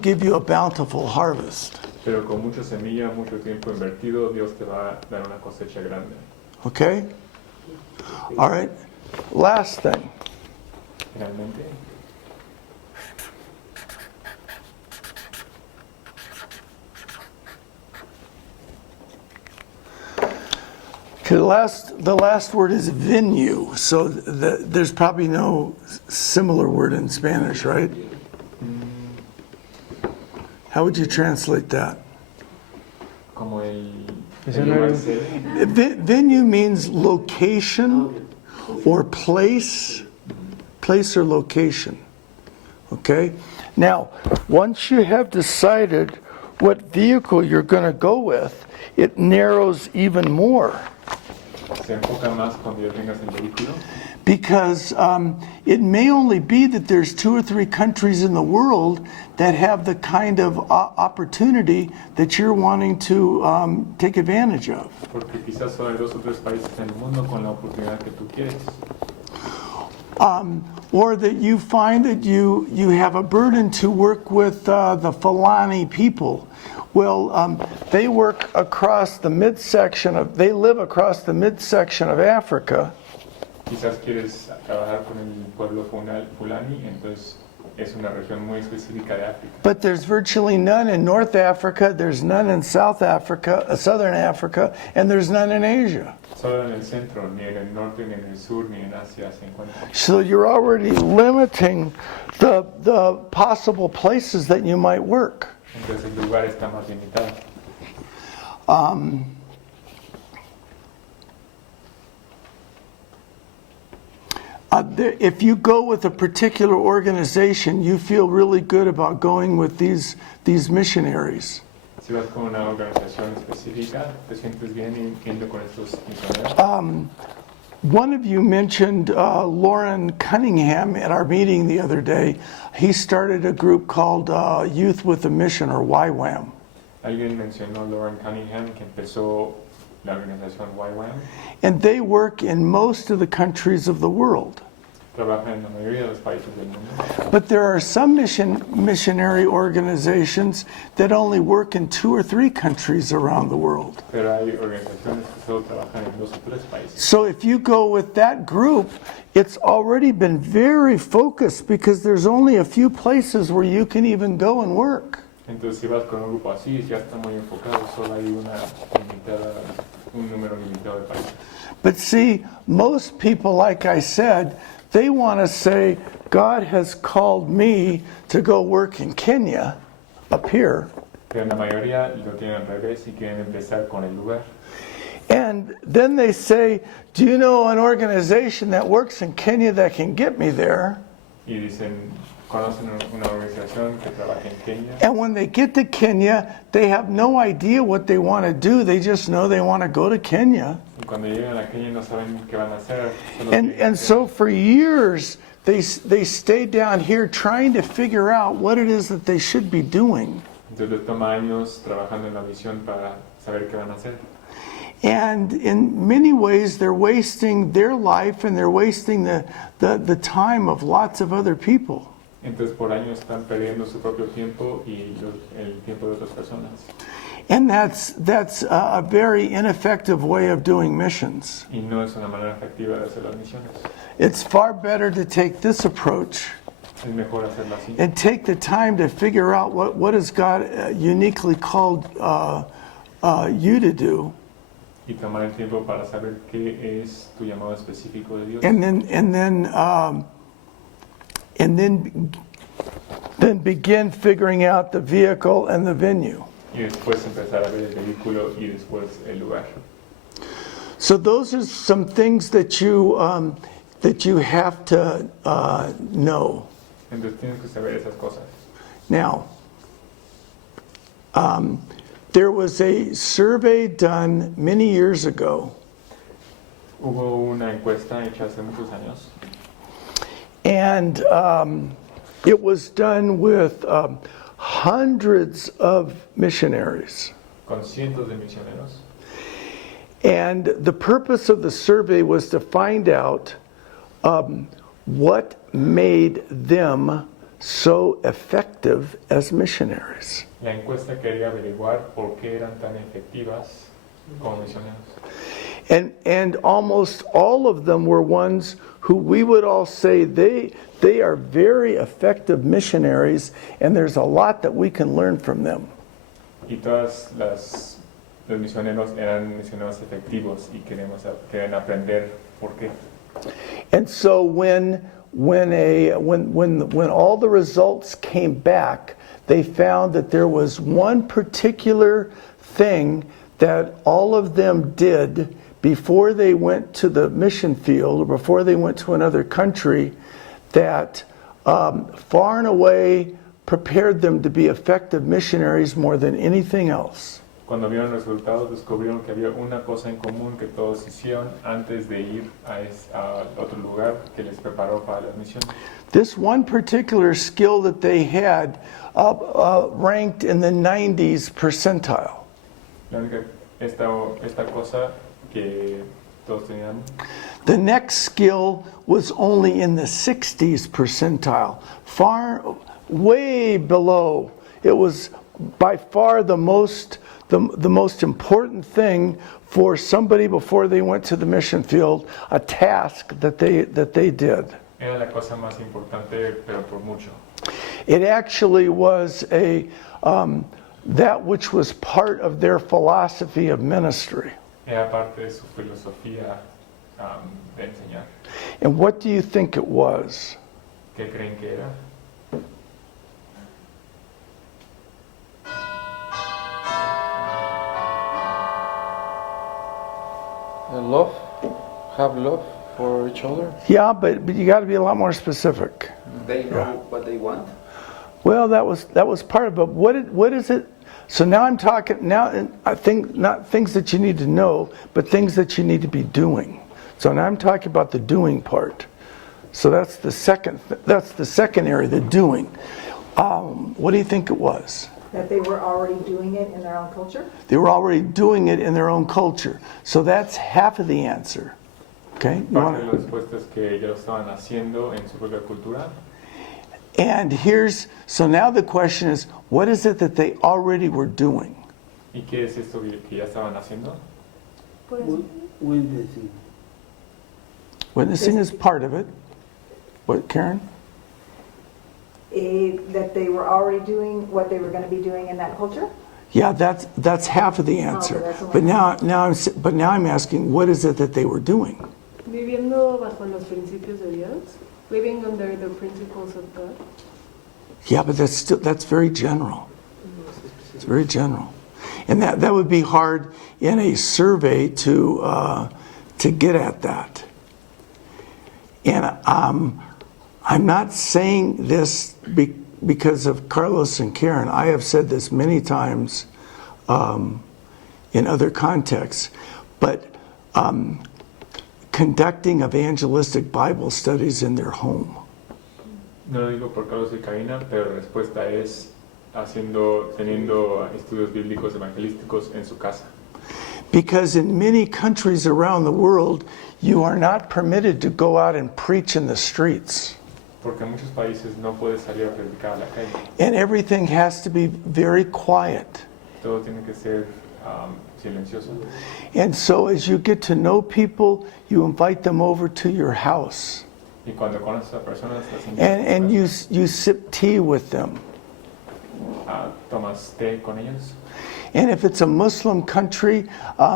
give you a bountiful harvest. Pero con mucha semilla, mucho tiempo invertido, Dios te va a dar una cosecha grande. Okay? All right. Last thing. Finalmente, Okay, the last word is venue. So there's probably no similar word in Spanish, right? How would you translate that? como el Escenario. lugar sede. Venue means location or place or location. Okay? Now, once you have decided what vehicle you're going to go with, it narrows even more. Se enfoca más cuando ya tengas el vehículo, Because it may only be that there's 2 or 3 countries in the world that have the kind of opportunity that you're wanting to take advantage of. porque quizás solo hay 2 o 3 países en el mundo con la oportunidad que tú quieres. Or that you find that you have a burden to work with the Fulani people. Well, they work across the midsection of, they live across the midsection of Africa. Quizás quieres trabajar con el pueblo fulani, entonces es una región muy específica de África. But there's virtually none in North Africa, there's none in South Africa, Southern Africa, and there's none in Asia. Solo en el centro, ni en el norte, ni en el sur, ni en Asia se encuentra. So you're already limiting the possible places that you might work. Entonces el lugar está más limitado. If you go with a particular organization, you feel really good about going with these missionaries. Si vas con una organización específica, te sientes bien yendo con estos misioneros. One of you mentioned Lauren Cunningham at our meeting the other day. He started a group called Youth with a Mission, or YWAM. Alguien mencionó Lauren Cunningham, que empezó la organización YWAM. And they work in most of the countries of the world. Trabaja en la mayoría de los países del mundo. But there are some missionary organizations that only work in 2 or 3 countries around the world. Pero hay organizaciones que solo trabajan en 2 o 3 países. So if you go with that group, it's already been very focused because there's only a few places where you can even go and work. Entonces si vas con un grupo así, ya está muy enfocado, solo hay un número limitado de países. But see, most people, like I said, they want to say, God has called me to go work in Kenya, up here. Pero la mayoría lo tienen al revés y quieren empezar con el lugar. And then they say, do you know an organization that works in Kenya that can get me there? Y dicen, conocen una organización que trabaja en Kenia. And when they get to Kenya, they have no idea what they want to do. They just know they want to go to Kenya. Y cuando llegan a Kenia no saben qué van a hacer. Solo And so for years, they stay down here trying to figure out what it is that they should be doing. Entonces les toma años trabajando en la visión para saber qué van a hacer. And in many ways, they're wasting their life and they're wasting the time of lots of other people. Entonces por años están perdiendo su propio tiempo y el tiempo de otras personas. And that's a very ineffective way of doing missions. Y no es una manera efectiva de hacer las misiones. It's far better to take this approach Es mejor hacerlo así. and take the time to figure out what has God uniquely called you to do. Y tomar el tiempo para saber qué es tu llamado específico de Dios. And then begin figuring out the vehicle and the venue. Y después empezar a ver el vehículo y después el lugar. So those are some things that you have to know. Entonces tienes que saber esas cosas. Now, there was a survey done many years ago, Hubo una encuesta hecha hace muchos años and it was done with hundreds of missionaries. con cientos de misioneros. And the purpose of the survey was to find out what made them so effective as missionaries. La encuesta quería averiguar por qué eran tan efectivas como misioneros. And almost all of them were ones who we would all say they are very effective missionaries, and there's a lot that we can learn from them. Y todos los misioneros eran misioneros efectivos y querían aprender por qué. And so when all the results came back, they found that there was one particular thing that all of them did before they went to the mission field or before they went to another country that far and away prepared them to be effective missionaries more than anything else? Cuando vieron resultados, descubrieron que había una cosa en común que todos hicieron antes de ir a otro lugar que les preparó para las misiones. This one particular skill that they had ranked in the 90s percentile. La única, esta cosa que todos tenían. The next skill was only in the 60s percentile, far, way below. It was by far the most important thing for somebody before they went to the mission field, a task that they did. Era la cosa más importante, pero por mucho. It actually was that which was part of their philosophy of ministry. Era parte de su filosofía de enseñar. And what do you think it was? ¿Qué creen que era? Love, have love for each other. Yeah, but you got to be a lot more specific. They know what they want. Well, that was part of it. But what is it? So now I'm talking now. I think not things that you need to know, but things that you need to be doing. So now I'm talking about the doing part. So that's the second. That's the second area, the doing. What do you think it was? That they were already doing it in their own culture? They were already doing it in their own culture. So that's half of the answer. Okay? Parte de la respuesta es que ya lo estaban haciendo en su propia cultura. And so now the question is, what is it that they already were doing? ¿Y qué es esto que ya estaban haciendo? Witnessing. Witnessing is part of it. What, Karen? That they were already doing what they were going to be doing in that culture? Yeah, that's half of the answer. But now I'm asking, what is it that they were doing? Viviendo bajo los principios de Dios, living under the principles of God. Yeah, but that's very general. It's very general, and that would be hard in a survey to get at that. And I'm not saying this because of Carlos and Karen. I have said this many times in other contexts, but conducting evangelistic Bible studies in their home. No lo digo por Carlos y Karina, pero la respuesta es teniendo estudios bíblicos evangelísticos en su casa. Because in many countries around the world, you are not permitted to go out and preach in the streets. Porque en muchos países no puedes salir a predicar a la calle. And everything has to be very quiet. Todo tiene que ser silencioso. And so as you get to know people, you invite them over to your house. Y cuando conoces a personas, las invitas And you sip tea with them. tomas té con ellos. And if it's a Muslim country,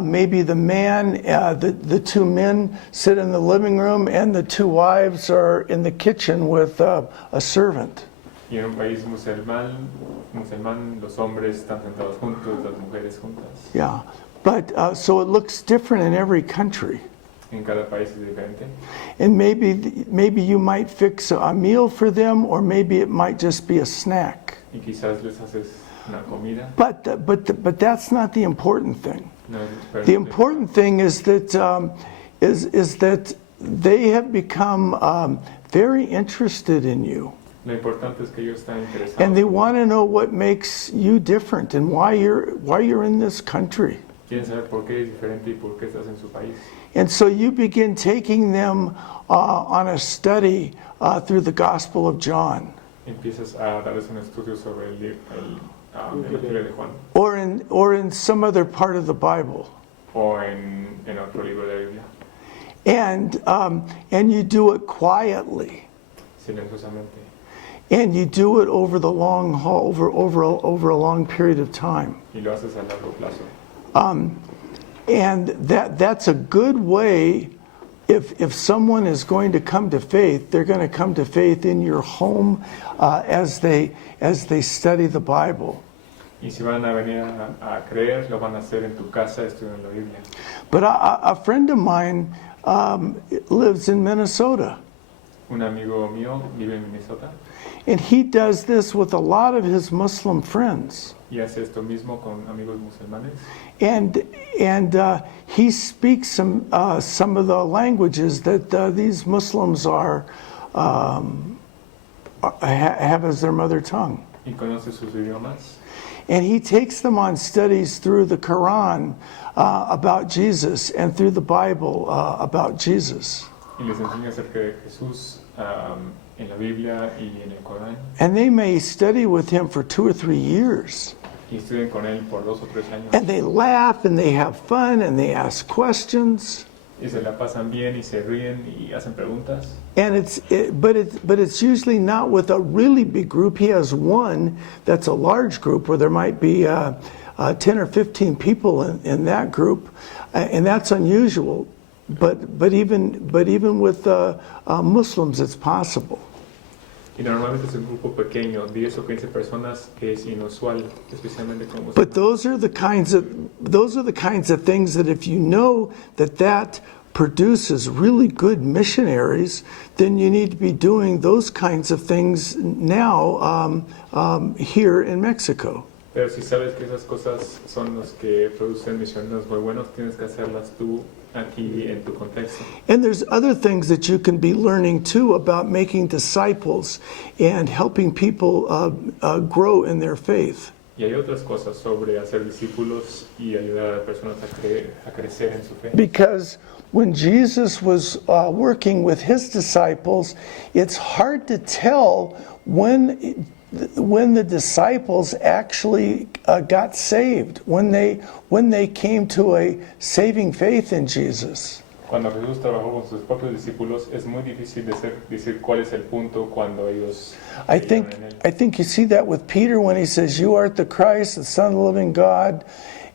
maybe the man, the two men sit in the living room and the two wives are in the kitchen with a servant. Y en un país musulmán, los hombres están sentados juntos, las mujeres juntas. Yeah, but so it looks different in every country. En cada país es diferente. And maybe you might fix a meal for them, or maybe it might just be a snack. Y quizás les haces una comida. But that's not the important thing. No, The important thing is that is that they have become very interested in you, Lo importante es que ellos están interesados. and they want to know what makes you different and why you're in this country. Quieren saber por qué es diferente y por qué estás en su país. And so you begin taking them on a study through the Gospel of John, Empiezas a darles un estudio sobre el Evangelio de Juan or in some other part of the Bible, o en otro libro de la Biblia, and you do it quietly, silenciosamente. and you do it over the long haul, over a long period of time. Y lo haces a largo plazo. And that's a good way. If someone is going to come to faith, they're going to come to faith in your home as they study the Bible. Y si van a venir a creer, lo van a hacer en tu casa estudiando la Biblia. But a friend of mine lives in Minnesota. Un amigo mío vive en Minnesota And he does this with a lot of his Muslim friends. y hace esto mismo con amigos musulmanes. And he speaks some of the languages that these Muslims have as their mother tongue. Y conoce sus idiomas. And he takes them on studies through the Quran about Jesus and through the Bible about Jesus. Y les enseña acerca de Jesús en la Biblia y en el Corán. And they may study with him for 2 or 3 years. Y estudian con él por 2 o 3 años. And they laugh and they have fun and they ask questions. Y se la pasan bien y se ríen y hacen preguntas. And but it's usually not with a really big group. He has one that's a large group where there might be 10 or 15 people in that group, and that's unusual. But even with Muslims, it's possible. Y normalmente es un grupo pequeño, 10 o 15 personas, que es inusual, especialmente con musulmanes. But those are the kinds of things that if you know that produces really good missionaries, then you need to be doing those kinds of things now here in Mexico. Pero si sabes que esas cosas son los que producen misioneros muy buenos, tienes que hacerlas tú aquí en tu contexto. And there's other things that you can be learning too about making disciples and helping people grow in their faith. Y hay otras cosas sobre hacer discípulos y ayudar a las personas a crecer en su fe. Because when Jesus was working with his disciples, it's hard to tell when the disciples actually got saved, when they came to a saving faith in Jesus. Cuando Jesús trabajó con sus propios discípulos, es muy difícil decir cuál es el punto cuando ellos I creyeron en él. think you see that with Peter when he says, "You art the Christ, the Son of the living God,"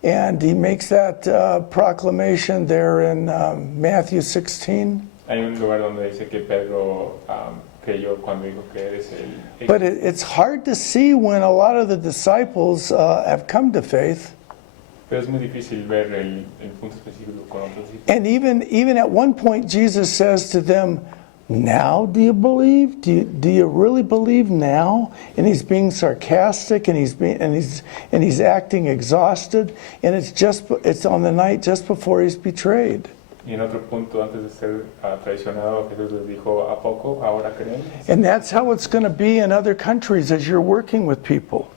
and he makes that proclamation there in Matthew 16. Hay un lugar donde dice que Pedro creyó cuando dijo que eres el... But it's hard to see when a lot of the disciples have come to faith. Pero es muy difícil ver el punto específico con otros discípulos. And even at one point, Jesus says to them, "Now do you believe? Do you really believe now?" And he's being sarcastic, and he's acting exhausted, and it's on the night just before he's betrayed. Y en otro punto, antes de ser traicionado, Jesús les dijo, ¿a poco ahora creen? And that's how it's going to be in other countries as you're working with people.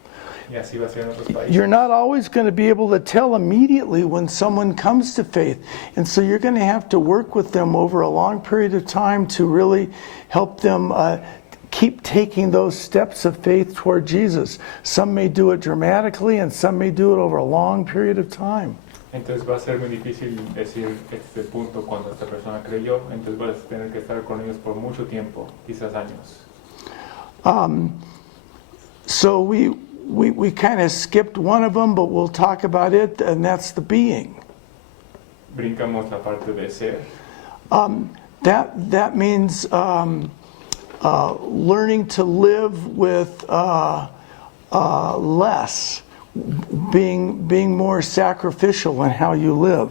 Y así va a ser en otros países. You're not always going to be able to tell immediately when someone comes to faith. And so you're going to have to work with them over a long period of time to really help them keep taking those steps of faith toward Jesus. Some may do it dramatically and some may do it over a long period of time. Entonces va a ser muy difícil decir este punto cuando esta persona creyó, entonces vas a tener que estar con ellos por mucho tiempo, quizás años. So we kind of skipped one of them, but we'll talk about it, and that's the being. Brincamos la parte de ser. That means learning to live with less, being more sacrificial in how you live.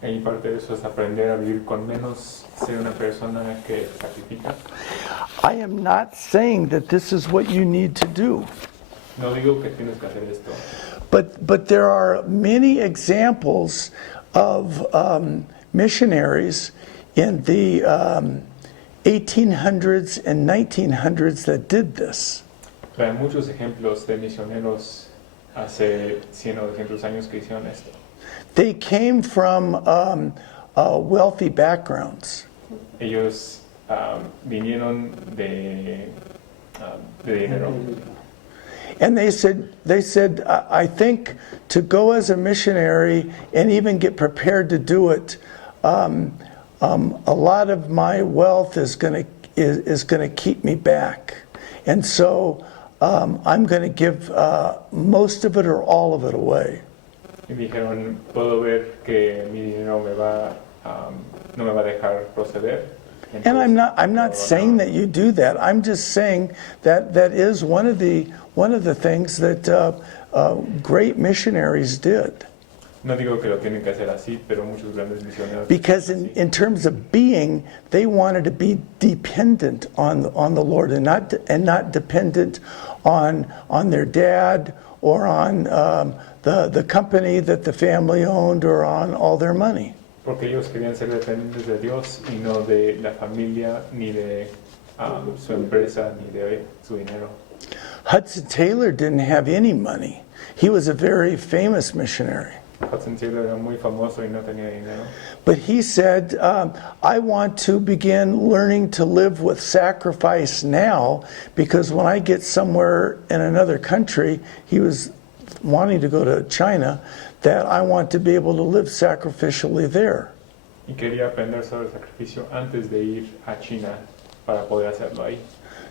Y parte de eso es aprender a vivir con menos, ser una persona que se sacrifica. I am not saying that this is what you need to do. No digo que tienes que hacer esto, But there are many examples of missionaries in the 1800s and 1900s that did this. pero hay muchos ejemplos de misioneros hace 100 o 200 años que hicieron esto. They came from wealthy backgrounds. Ellos vinieron de dinero. And they said, I think to go as a missionary and even get prepared to do it, a lot of my wealth is going to keep me back, and so I'm going to give most of it or all of it away. Y dijeron, puedo ver que mi dinero no me va a dejar proceder. And I'm not saying that you do that. I'm just saying that is one of the things that great missionaries did. No digo que lo tienen que hacer así, pero muchos grandes misioneros. Because así. in terms of being, they wanted to be dependent on the Lord and not dependent on their dad or on the company that the family owned or on all their money. Porque ellos querían ser dependientes de Dios y no de la familia, ni de su empresa, ni de su dinero. Hudson Taylor didn't have any money. He was a very famous missionary. Hudson Taylor era muy famoso y no tenía dinero. But he said, I want to begin learning to live with sacrifice now, because when I get somewhere in another country, he was wanting to go to China, that I want to be able to live sacrificially there. Y quería aprender sobre el sacrificio antes de ir a China para poder hacerlo ahí.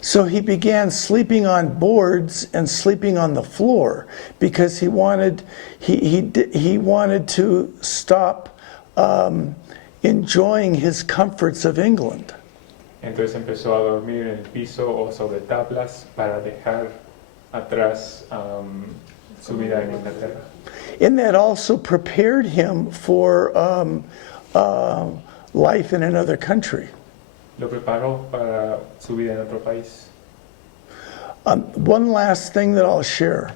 So he began sleeping on boards and sleeping on the floor because he wanted to stop enjoying his comforts of England. Entonces empezó a dormir en el piso o sobre tablas para dejar atrás su vida en Inglaterra. And that also prepared him for life in another country. Lo preparó para su vida en otro país. One last thing that I'll share,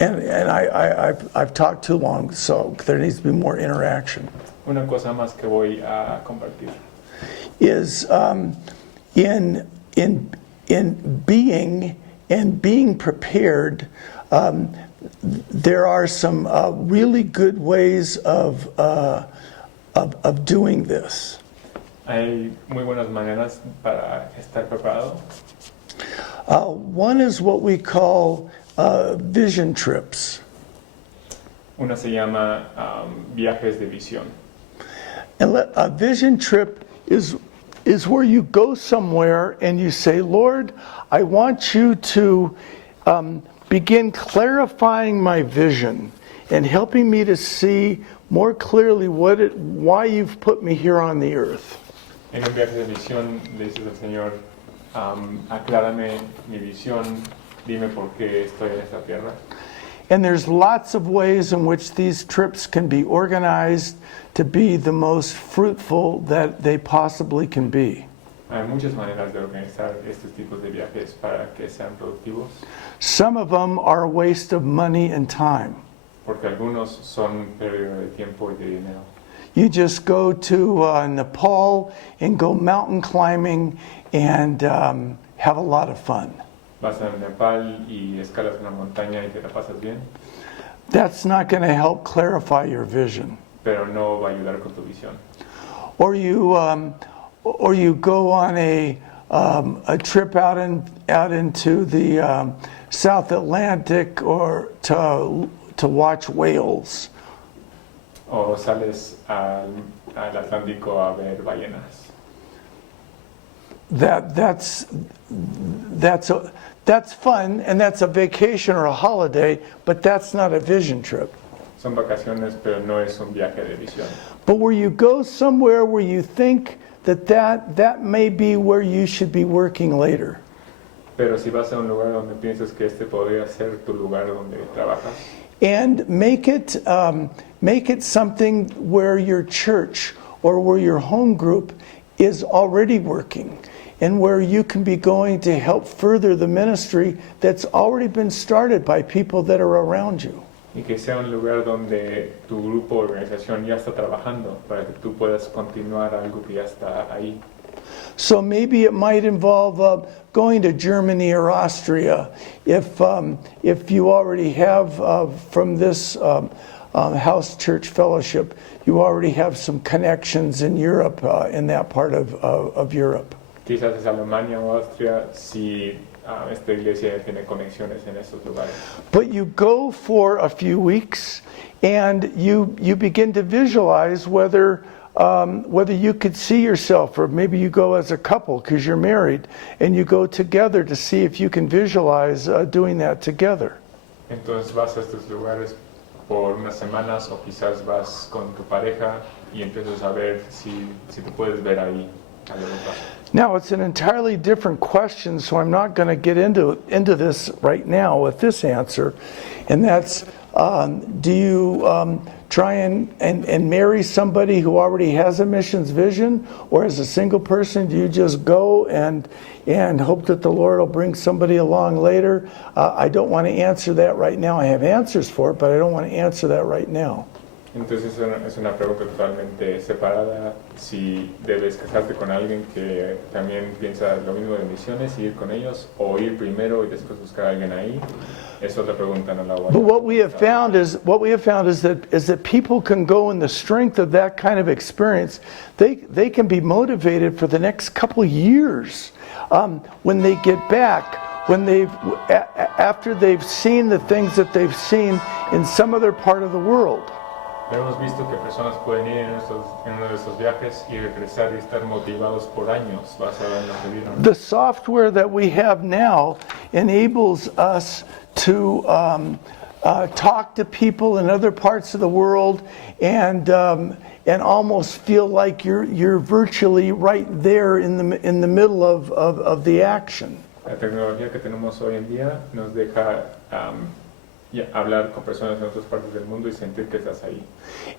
and I've talked too long, so there needs to be more interaction, Una cosa más que voy a compartir. is in being prepared, there are some really good ways of doing this. Hay muy buenas maneras para estar preparado. One is what we call vision trips. Una se llama viajes de visión. And a vision trip is where you go somewhere and you say, Lord, I want you to begin clarifying my vision and helping me to see more clearly why you've put me here on the earth. En un viaje de visión le dices al Señor, aclárame mi visión, dime por qué estoy en esta tierra. And there's lots of ways in which these trips can be organized to be the most fruitful that they possibly can be. Hay muchas maneras de organizar estos tipos de viajes para que sean productivos, Some of them are a waste of money and time. porque algunos son pérdida de tiempo y de dinero. You just go to Nepal and go mountain climbing and have a lot of fun. Vas a Nepal y escalas una montaña y te la pasas bien, That's not going to help clarify your vision. pero no va a ayudar con tu visión. Or you go on a trip out into the South Atlantic or to watch whales. O sales al Atlántico a ver ballenas. That's fun, and that's a vacation or a holiday, but that's not a vision trip. Son vacaciones, pero no es un viaje de visión. But where you go somewhere where you think that may be where you should be working later. Pero si vas a un lugar donde piensas que este podría ser tu lugar donde trabajas, And make it something where your church or where your home group is already working, and where you can be going to help further the ministry that's already been started by people that are around you. y que sea un lugar donde tu grupo o organización ya está trabajando para que tú puedas continuar algo que ya está ahí. So maybe it might involve going to Germany or Austria if you already have from this house church fellowship, you already have some connections in Europe, in that part of Europe. Quizás es Alemania o Austria si esta iglesia tiene conexiones en esos lugares. But you go for a few weeks and you begin to visualize whether you could see yourself, or maybe you go as a couple because you're married, and you go together to see if you can visualize doing that together. Entonces vas a estos lugares por unas semanas o quizás vas con tu pareja y empiezas a ver si te puedes ver ahí. a largo plazo. Now, it's an entirely different question, so I'm not going to get into this right now with this answer. And that's, do you try and marry somebody who already has a missions vision? Or as a single person, do you just go and hope that the Lord will bring somebody along later? I don't want to answer that right now. I have answers for it, but I don't want to answer that right now. Entonces es una pregunta totalmente separada, si debes casarte con alguien que también piensa lo mismo de misiones y ir con ellos, o ir primero y después buscar a alguien ahí. Es otra pregunta, no la voy a... But what we have found is that people can go in the strength of that kind of experience. They can be motivated for the next couple of years when they get back, after they've seen the things that they've seen in some other part of the world. Hemos visto que personas pueden ir en uno de estos viajes y regresar y estar motivados por años basado en lo que vieron. The software that we have now enables us to talk to people in other parts of the world and almost feel like you're virtually right there in the middle of the action. La tecnología que tenemos hoy en día nos deja hablar con personas en otras partes del mundo y sentir que estás ahí.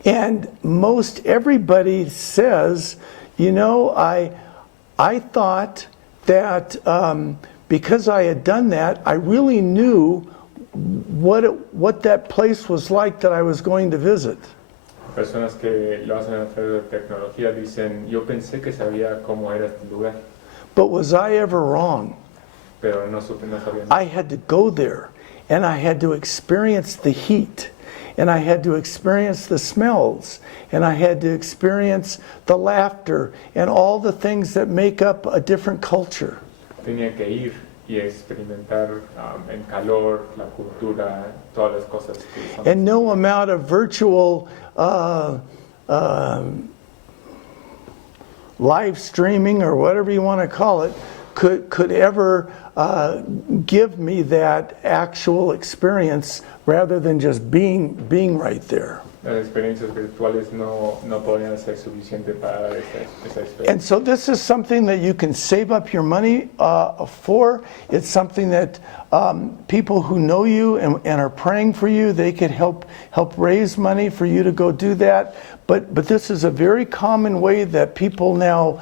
And most everybody says, you know, I thought that because I had done that, I really knew what that place was like that I was going to visit. Personas que lo hacen a través de tecnología dicen, yo pensé que sabía cómo era este lugar, But was I ever wrong? pero no sabía. I had to go there. And I had to experience the heat, and I had to experience the smells, and I had to experience the laughter, and all the things that make up a different culture. Tenía que ir y experimentar el calor, la cultura, todas las cosas que son. And no amount of virtual live streaming or whatever you want to call it could ever give me that actual experience rather than just being right there. Las experiencias virtuales no podrían ser suficiente para dar esa experiencia. And so this is something that you can save up your money for. It's something that people who know you and are praying for you, they could help raise money for you to go do that. But this is a very common way that people now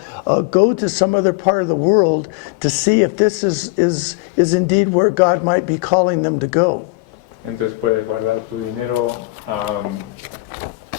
go to some other part of the world to see if this is indeed where God might be calling them to go. Entonces puedes guardar tu dinero,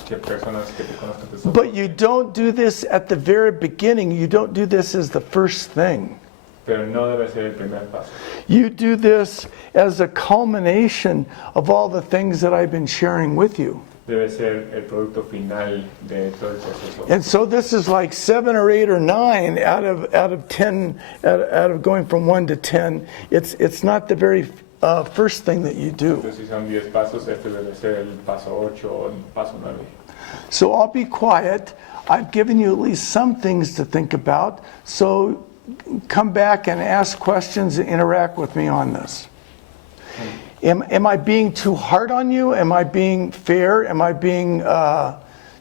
que personas que te conozcan te soporten. But you don't do this at the very beginning. You don't do this as the first thing. Pero no debe ser el primer paso. You do this as a culmination of all the things that I've been sharing with you. Debe ser el producto final de todo el proceso. And so this is like 7 or 8 or 9 out of 10, out of going from 1 to 10. It's not the very first thing that you do. Entonces si son 10 pasos, este debe ser el paso 8 o el paso 9. So I'll be quiet. I've given you at least some things to think about. So come back and ask questions and interact with me on this. Am I being too hard on you? Am I being fair? Am I being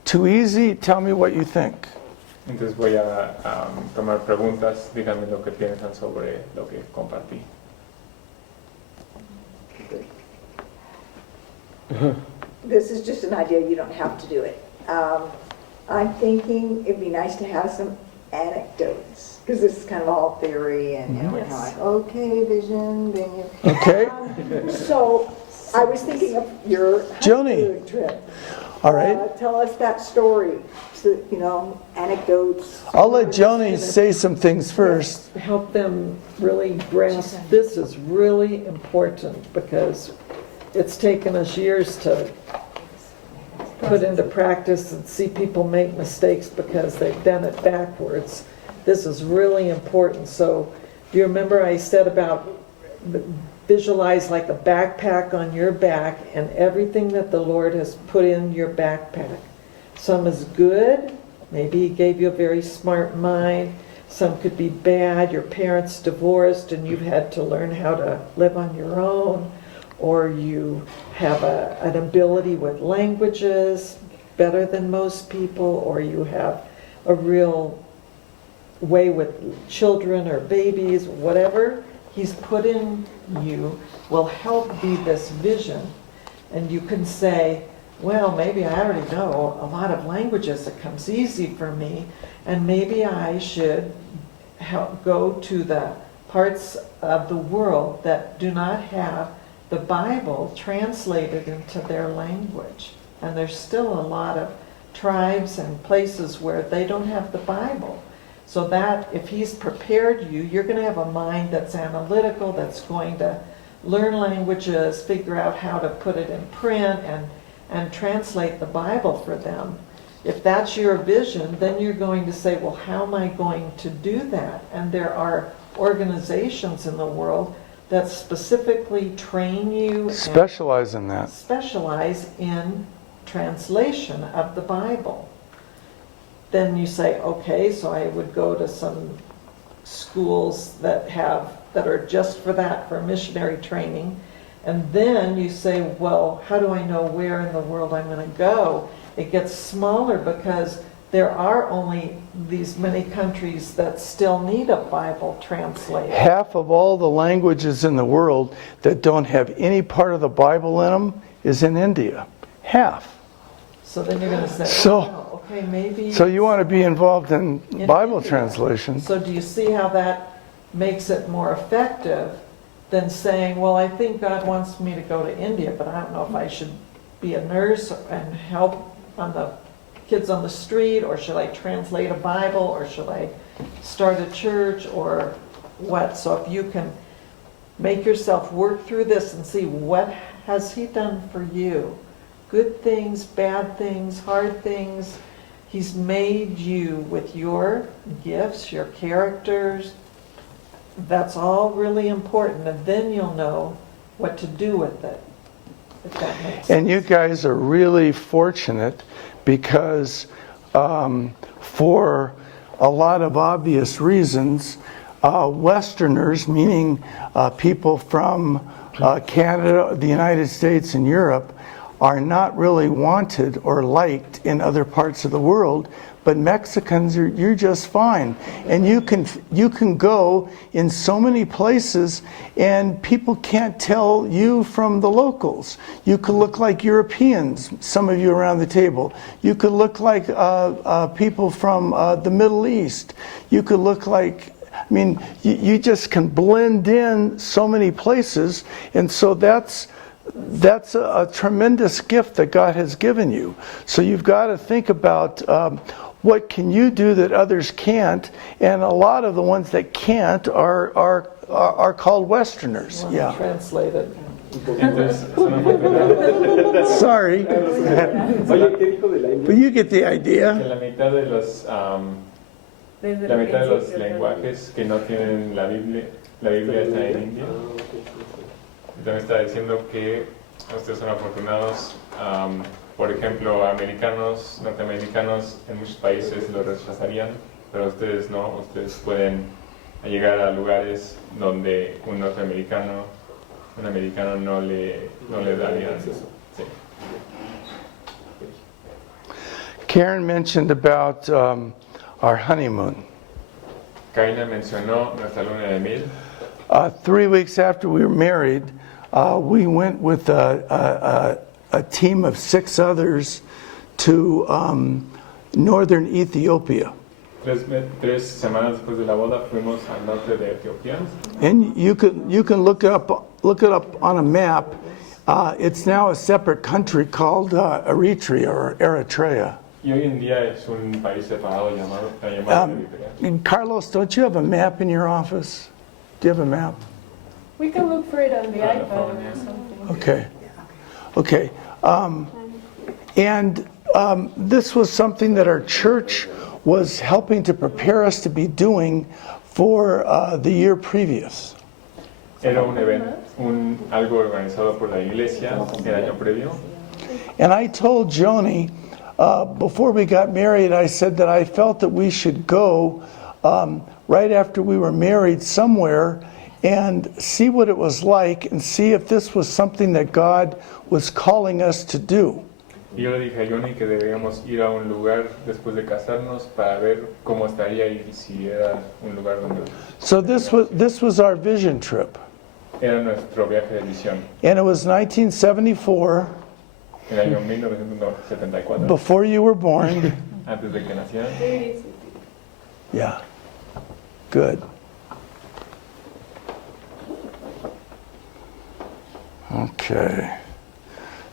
too easy? Tell me what you think. Entonces voy a tomar preguntas. Díganme lo que piensan sobre lo que compartí. This is just an idea, you don't have to do it. I'm thinking it'd be nice to have some anecdotes, because this is kind of all theory and you know, Yes. kind of like, okay, vision, then you. Okay. So I was thinking of your Joni. honeymoon trip. All right. Tell us that story, so, you know, anecdotes. I'll let Joni say some things first. Help them really grasp this is really important, because it's taken us years to put into practice and see people make mistakes because they've done it backwards. This is really important. So do you remember I said about visualize like a backpack on your back and everything that the Lord has put in your backpack. Some is good, maybe He gave you a very smart mind. Some could be bad, your parents divorced and you've had to learn how to live on your own. Or you have an ability with languages better than most people, or you have a real way with children or babies, whatever He's put in you will help be this vision. And you can say, well, maybe I already know a lot of languages. It comes easy for me. And maybe I should go to the parts of the world that do not have the Bible translated into their language. And there's still a lot of tribes and places where they don't have the Bible. So that if He's prepared you, you're going to have a mind that's analytical, that's going to learn languages, figure out how to put it in print and translate the Bible for them. If that's your vision, then you're going to say, well, how am I going to do that? And there are organizations in the world that specifically train you Specialize in that. specialize in translation of the Bible. Then you say, okay, so I would go to some schools that are just for that, for missionary training. And then you say, well, how do I know where in the world I'm going to go? It gets smaller because there are only these many countries that still need a Bible translated. Half of all the languages in the world that don't have any part of the Bible in them is in India. Half. So then you're going to say, So- okay, maybe... So you want to be involved in Bible India. translation. So do you see how that makes it more effective than saying, well, I think God wants me to go to India, but I don't know if I should be a nurse and help on the kids on the street, or should I translate a Bible, or should I start a church, or what? So if you can make yourself work through this and see what has He done for you, good things, bad things, hard things. He's made you with your gifts, your characters. That's all really important, and then you'll know what to do with it, if that makes sense. And you guys are really fortunate because for a lot of obvious reasons, Westerners, meaning people from Canada, the United States, and Europe, are not really wanted or liked in other parts of the world, but Mexicans, you're just fine. And you can go in so many places and people can't tell you from the locals. You could look like Europeans, some of you around the table. You could look like people from the Middle East. You could look like, I mean, you just can blend in so many places, and so that's a tremendous gift that God has given you. So you've got to think about what can you do that others can't, and a lot of the ones that can't are called Westerners. Yeah. Translated. Entonces, es una oportunidad. Sorry, Oye, ¿qué dijo de la India? but you get the Que idea. la mitad de los Desde la el mitad de los principio, lenguajes que no tienen la Biblia está en India. Y también está diciendo que ustedes son afortunados. Por ejemplo, americanos, norteamericanos en muchos países lo rechazarían, pero ustedes no. Ustedes pueden llegar a lugares donde un americano no le daría. Sí. Karen mentioned about our honeymoon. Karina mencionó nuestra luna de miel. 3 weeks after we were married, we went with a team of 6 others to northern Ethiopia. 3 semanas después de la boda fuimos al norte de Etiopía. And you can look it up on a map. It's now a separate country called Eritrea or Eritrea. Y hoy en día es un país separado llamado Eritrea. Carlos, don't you have a map in your office? Do you have a map? We can look for it on the On the iPad phone, or yeah. something. Okay. And this was something that our church was helping to prepare us to be doing for the year previous. Era un evento, algo organizado por la iglesia el año previo. And I told Joni, before we got married, I said that I felt that we should go right after we were married somewhere and see what it was like and see if this was something that God was calling us to do. Y yo le dije a Johnny que deberíamos ir a un lugar después de casarnos para ver cómo estaría y si era un lugar donde... So this was our vision trip. Era nuestro viaje de visión. And it was 1974, En el año 1974, before you were born. antes de que nacieran. Yeah. Good. Okay.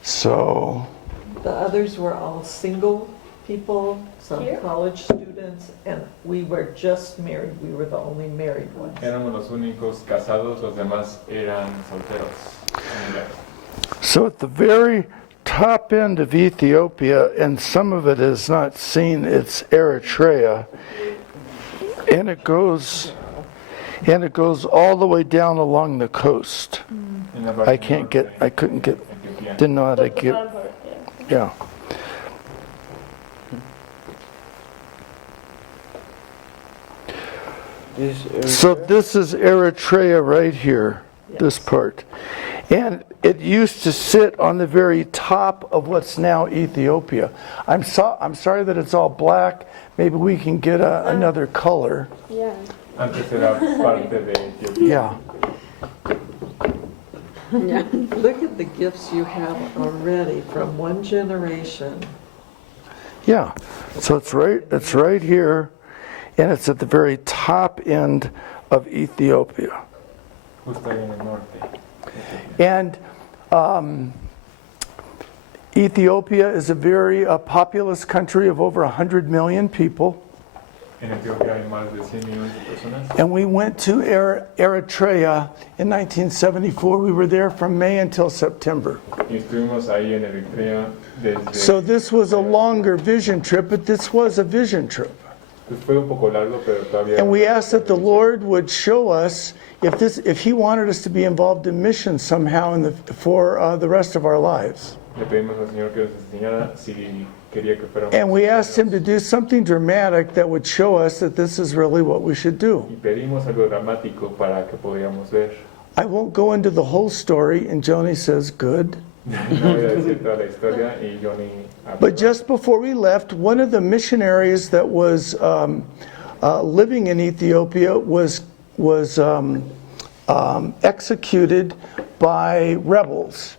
So, The others were all single people, some Here? college students, and we were just married. We were the only married ones. Éramos los únicos casados, los demás eran solteros. so at the very top end of Ethiopia, and some of it is not seen, it's Eritrea, and it goes all the way down along the coast. I couldn't get, didn't know how to get, yeah. So this is Eritrea right here, this part. And it used to sit on the very top of what's now Ethiopia. I'm sorry that it's all black. Maybe we can get another color. Yeah. Antes era parte de Etiopía. Yeah. Look at the gifts you have already from one generation. Yeah. So it's right here, and it's at the very top end of Ethiopia. Justo ahí en el norte. And Ethiopia is a very populous country of over 100 million people. En Etiopía hay más de 100 millones de personas. And we went to Eritrea in 1974. We were there from May until September. Y estuvimos ahí en Eritrea desde... So this was a longer vision trip, but this was a vision trip. Pues fue un poco largo, pero todavía... And we asked that the Lord would show us if He wanted us to be involved in missions somehow for the rest of our lives. Le pedimos al Señor que nos enseñara si quería que fuéramos... And we asked Him to do something dramatic that would show us that this is really what we should do. Y pedimos algo dramático para que podamos ver. I won't go into the whole story, and Joni says, good. No voy a decir toda la historia y Johnny... But just before we left, one of the missionaries that was living in Ethiopia was executed by rebels.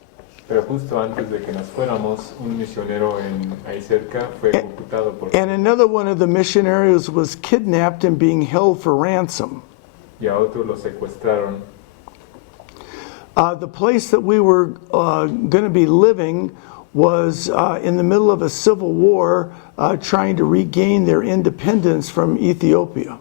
Pero justo antes de que nos fuéramos, un misionero ahí cerca fue ejecutado por... And another one of the missionaries was kidnapped and being held for ransom. Y a otro lo secuestraron. The place that we were going to be living was in the middle of a civil war trying to regain their independence from Ethiopia.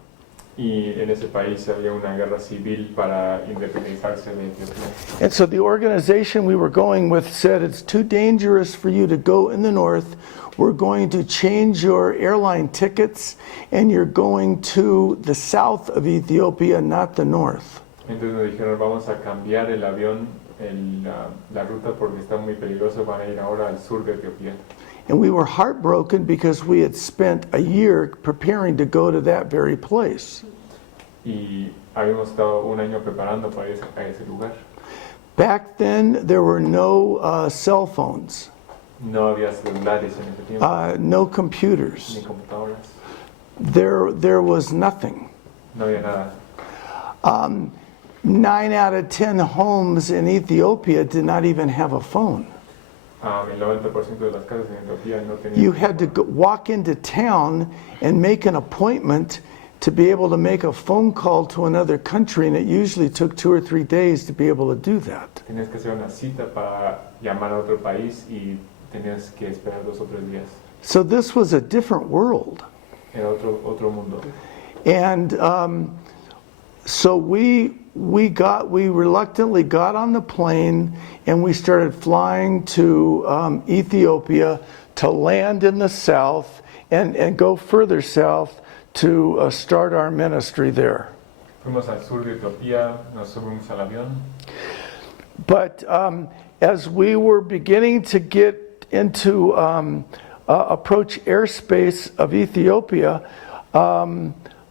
Y en ese país había una guerra civil para independizarse de Etiopía. And so the organization we were going with said, it's too dangerous for you to go in the north. We're going to change your airline tickets and you're going to the south of Ethiopia, not the north. Entonces nos dijeron, vamos a cambiar el avión, la ruta porque está muy peligroso, van a ir ahora al sur de Etiopía. And we were heartbroken because we had spent a year preparing to go to that very place. Y habíamos estado un año preparando para ir a ese lugar. Back then, there were no cell phones, No había celulares en ese tiempo, no computers. ni computadoras, There was nothing. no había nada. 9 out of 10 homes in Ethiopia did not even have a phone. El 90% de las casas en Etiopía no tenían... You had to walk into town and make an appointment to be able to make a phone call to another country, and it usually took 2 or 3 days to be able to do that. Tenías que hacer una cita para llamar a otro país y tenías que esperar 2 o 3 días. So this was a different world. Era otro mundo. And so we reluctantly got on the plane and we started flying to Ethiopia to land in the south and go further south to start our ministry there. Fuimos al sur de Etiopía, nos subimos al avión. But as we were beginning to get into approach airspace of Ethiopia,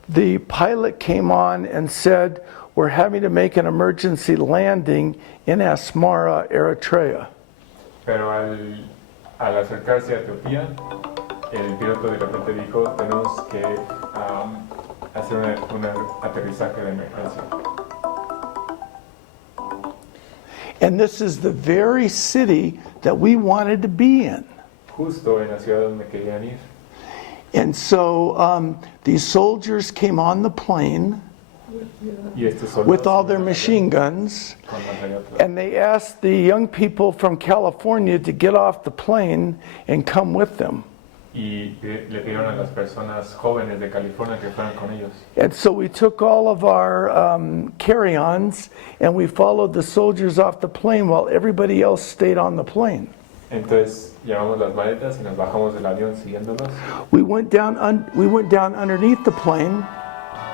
the pilot came on and said, we're having to make an emergency landing in Asmara, Eritrea. Pero al acercarse a Etiopía, el piloto de repente dijo, tenemos que hacer un aterrizaje de emergencia. And this is the very city that we wanted to be in. Justo en la ciudad donde querían ir. And so these soldiers came on the plane Y estos soldados with all their machine guns, con metralletas. and they asked the young people from California to get off the plane and come with them. Y le pidieron a las personas jóvenes de California que fueran con ellos. And so we took all of our carry-ons and we followed the soldiers off the plane while everybody else stayed on the plane. Entonces llevamos las maletas y nos bajamos del avión siguiéndolos We went down underneath the plane,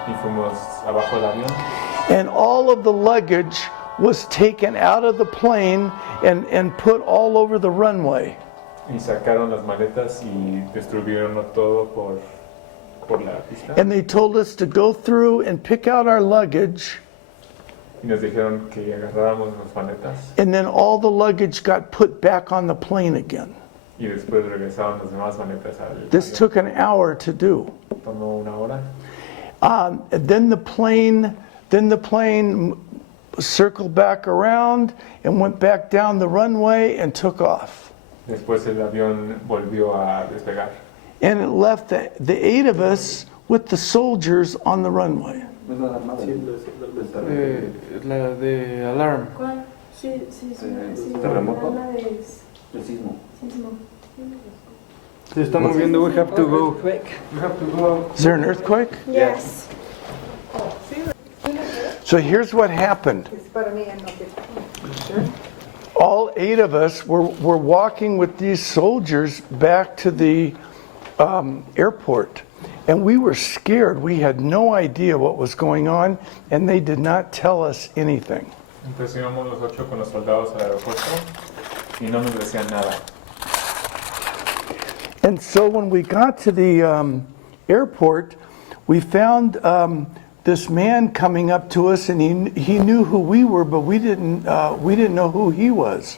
y fuimos abajo del avión. and all of the luggage was taken out of the plane and put all over the runway. Y sacaron las maletas y destruyeron todo por la pista. And they told us to go through and pick out our luggage, Y nos dijeron que agarráramos las maletas and then all the luggage got put back on the plane again. y después regresaron las demás maletas al This avión. took an hour to do. Tomó una hora. And then the plane circled back around and went back down the runway and took off. Después el avión volvió a despegar. And it left the 8 of us with the soldiers on the runway. Sí, no es La de alarm. ¿Cuál? Sí, sí, sí. sí. ¿Terremoto? La de El sismo. sismo. Se está moviendo, we have to go. Quick. We have to go. Is there an earthquake? Yes. So here's what happened. All 8 of us were walking with these soldiers back to the airport. And we were scared. We had no idea what was going on, and they did not tell us anything. Entonces íbamos los 8 con los soldados al aeropuerto y no nos decían nada. And so when we got to the airport, we found this man coming up to us, and he knew who we were, but we didn't know who he was.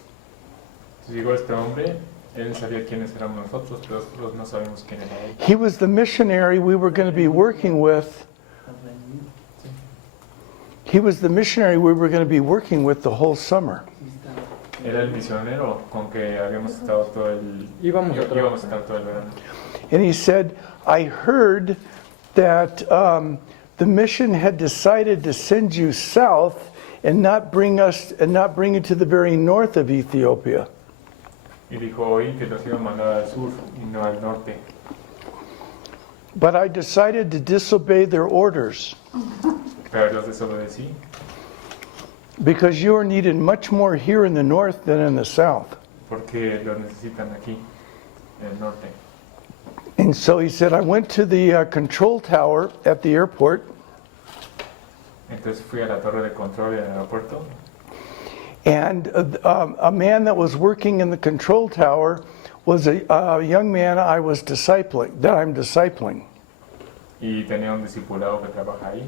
Entonces llegó este hombre, él sabía quiénes éramos nosotros, pero nosotros no sabíamos quién era él. He was the missionary we were going to be working with. He was the missionary we were going to be working with the whole summer. Era el misionero con que habíamos estado todo el... Íbamos a íbamos a estar todo el verano. And he said, I heard that the mission had decided to send you south and not bring you to the very north of Ethiopia. Y dijo, oí que los iban a mandar al sur y no al norte. But I decided to disobey their orders Pero los desobedecí because you are needed much more here in the north than in the south. porque los necesitan aquí, en el norte. And so he said, I went to the control tower at the airport, Entonces fui a la torre de control del aeropuerto and a man that was working in the control tower was a young man I was discipling, that I'm discipling. y tenía un discipulado que trabaja ahí,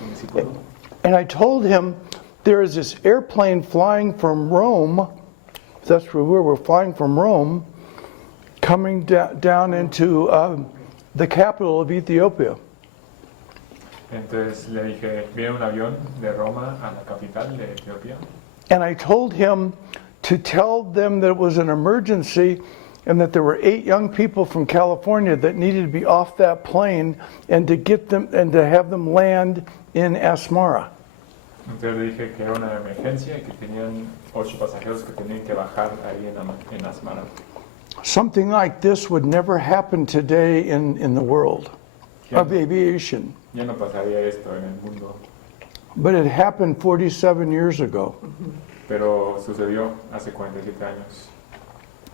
un discípulo. And I told him, there is this airplane flying from Rome, that's where we were flying from Rome, coming down into the capital of Ethiopia. Entonces le dije, viene un avión de Roma a la capital de Etiopía. And I told him to tell them that it was an emergency and that there were 8 young people from California that needed to be off that plane and to get them and to have them land in Asmara. Entonces le dije que era una emergencia y que tenían 8 pasajeros que tenían que bajar ahí en Asmara. Something like this would never happen today in the world of aviation. Ya no pasaría esto en el mundo, But it happened 47 years ago. pero sucedió hace 47 años.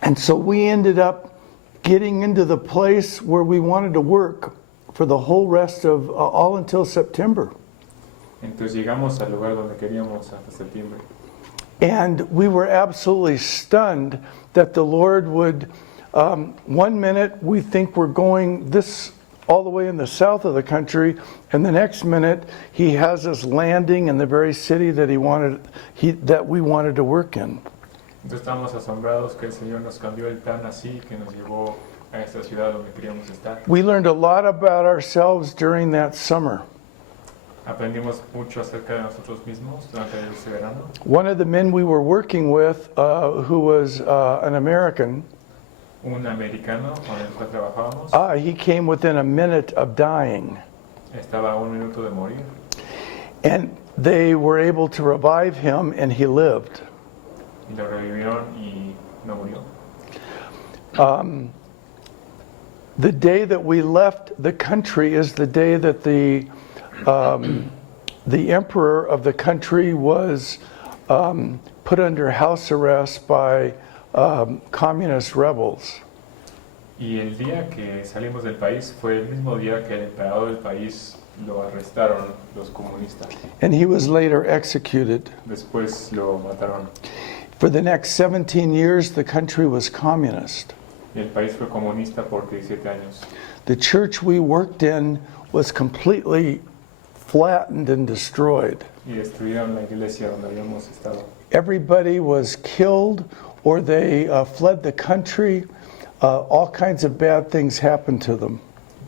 And so we ended up getting into the place where we wanted to work for the whole rest of, all until September. Entonces llegamos al lugar donde queríamos hasta septiembre. And we were absolutely stunned that the Lord would, one minute we think we're going this all the way in the south of the country, and the next minute He has us landing in the very city that that we wanted to work in. Entonces estábamos asombrados que el Señor nos cambió el plan así, que nos llevó a esta ciudad donde queríamos estar. We learned a lot about ourselves during that summer. Aprendimos mucho acerca de nosotros mismos durante ese verano. One of the men we were working with, who was an American, Un americano con el cual trabajábamos he came within a minute of dying. estaba a 1 minuto de morir And they were able to revive him, and he lived. y lo revivieron y no murió. The day that we left the country is the day that the emperor of the country was put under house arrest by communist rebels. Y el día que salimos del país fue el mismo día que el emperador del país lo arrestaron los comunistas. And he was later executed. Después lo mataron. For the next 17 years, the country was communist. Y el país fue comunista por 17 años. The church we worked in was completely flattened and destroyed. Y destruyeron la iglesia donde habíamos estado. Everybody was killed or they fled the country. All kinds of bad things happened to them.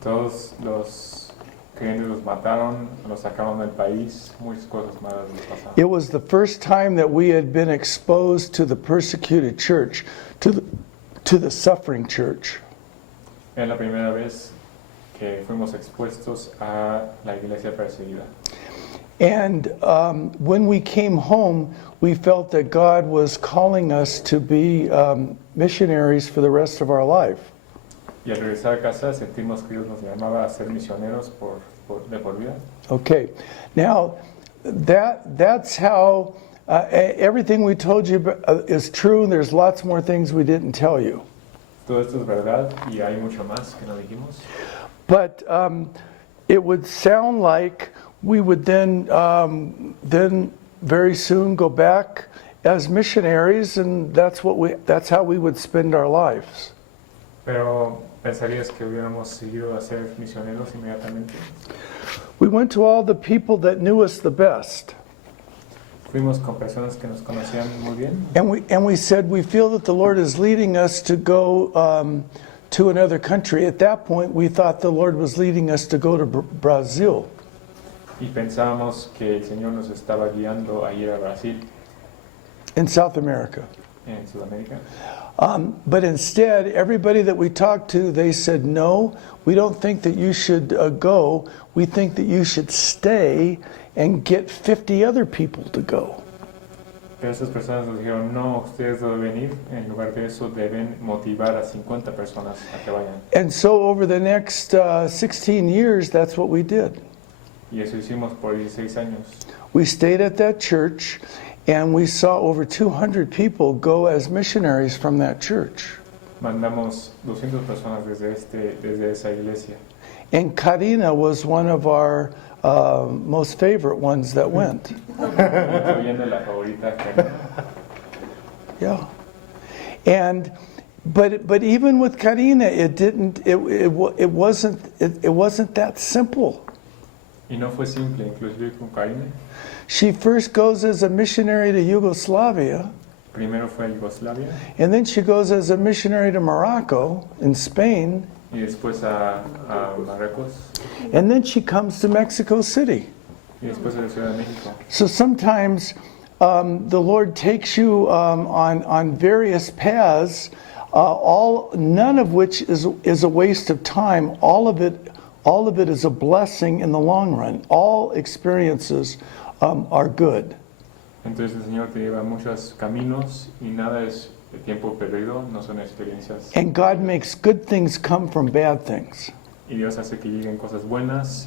Todos los creyentes los mataron, los sacaron del país, muchas cosas malas les pasaron. It was the first time that we had been exposed to the persecuted church, to the suffering church. Era la primera vez que fuimos expuestos a la iglesia perseguida. And when we came home, we felt that God was calling us to be missionaries for the rest of our life. Y al regresar a casa sentimos que Dios nos llamaba a ser misioneros de por vida. Okay, now that's how everything we told you is true. There's lots more things we didn't tell you. Todo esto es verdad y hay mucho más que no dijimos. But it would sound like we would then very soon go back as missionaries, and that's how we would spend our lives. Pero pensarías que hubiéramos seguido a ser misioneros inmediatamente. We went to all the people that knew us the best. Fuimos con personas que nos conocían muy bien. And we said, we feel that the Lord is leading us to go to another country. At that point, we thought the Lord was leading us to go to Brazil. Y pensábamos que el Señor nos estaba guiando a ir a Brasil, In South America. en Sudamérica. But instead, everybody that we talked to, they said, no, we don't think that you should go. We think that you should stay and get 50 other people to go. Pero esas personas nos dijeron, no, ustedes deben ir. En lugar de eso, deben motivar a 50 personas a que vayan. And so over the next 16 years, that's what we did. Y eso hicimos por 16 años. We stayed at that church, and we saw over 200 people go as missionaries from that church. Mandamos 200 personas desde esa iglesia. And Karina was one of our most favorite ones that went. Incluyendo la favorita Karina. Yeah. And but even with Karina, it wasn't that simple. Y no fue simple, inclusive con Karina. She first goes as a missionary to Yugoslavia, Primero fue a Yugoslavia and then she goes as a missionary to Morocco in Spain, y después a Marruecos and then she comes to Mexico City. y después a la Ciudad de México. So sometimes the Lord takes you on various paths, none of which is a waste of time. All of it is a blessing in the long run. All experiences are good. Entonces el Señor te lleva a muchos caminos y nada es de tiempo perdido, no son experiencias. And God makes good things come from bad things. Y Dios hace que lleguen cosas buenas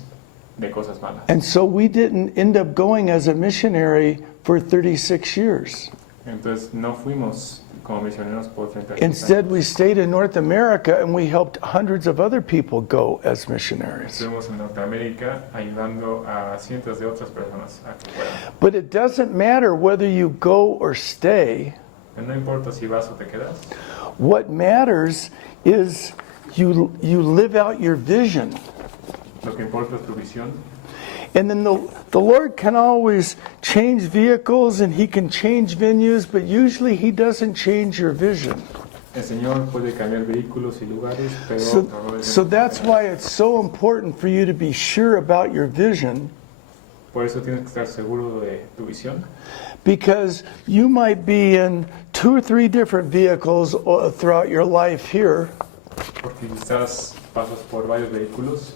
de cosas malas. And so we didn't end up going as a missionary for 36 years. Entonces no fuimos como misioneros por 36 Instead, años. we stayed in North America and we helped hundreds of other people go as missionaries. Estuvimos en Norteamérica ayudando a cientos de otras personas a que fueran. But it doesn't matter whether you go or stay. No importa si vas o te quedas. What matters is you live out your vision. Lo que importa es tu visión. And then the Lord can always change vehicles and He can change venues, but usually He doesn't change your vision. El Señor puede cambiar vehículos y lugares, pero So that's why it's so important for you to be sure about your vision, por eso tienes que estar seguro de tu visión, because you might be in 2 or 3 different vehicles throughout your life here, porque quizás pasas por varios vehículos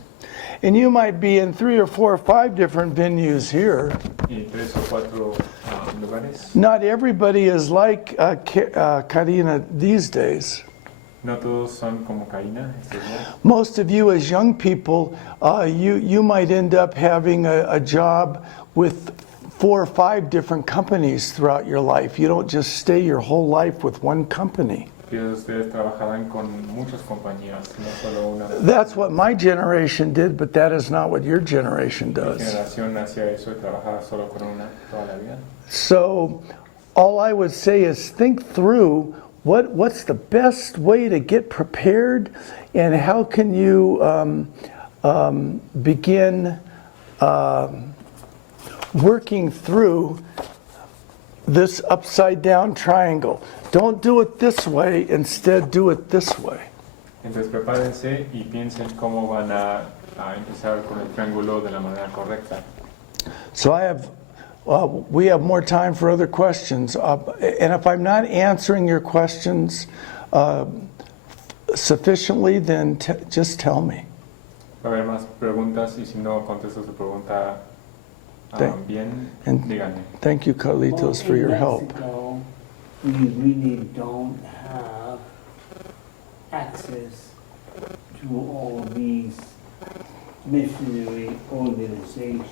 and you might be in 3 or 4 or 5 different venues here. y 3 o 4 lugares. Not everybody is like Karina these days. No todos son como Karina estos días. Most of you as young people, you might end up having a job with 4 or 5 different companies throughout your life. You don't just stay your whole life with one company. Que ustedes trabajarán con muchas compañías, no solo una. That's what my generation did, but that is not what your generation Mi does. generación hacía eso y trabajaba solo con una toda la vida. So all I would say is think through what's the best way to get prepared, and how can you begin working through this upside down triangle. Don't do it this way, instead do it this way. Entonces prepárense y piensen cómo van a empezar con el triángulo de la manera correcta. So we have more time for other questions. And if I'm not answering your questions sufficiently, then just tell me. Va a haber más preguntas y si no contesto su pregunta bien, and díganme. Thank you, Carlitos, for your help. Mexico, we really don't have access to all these missionary organizations.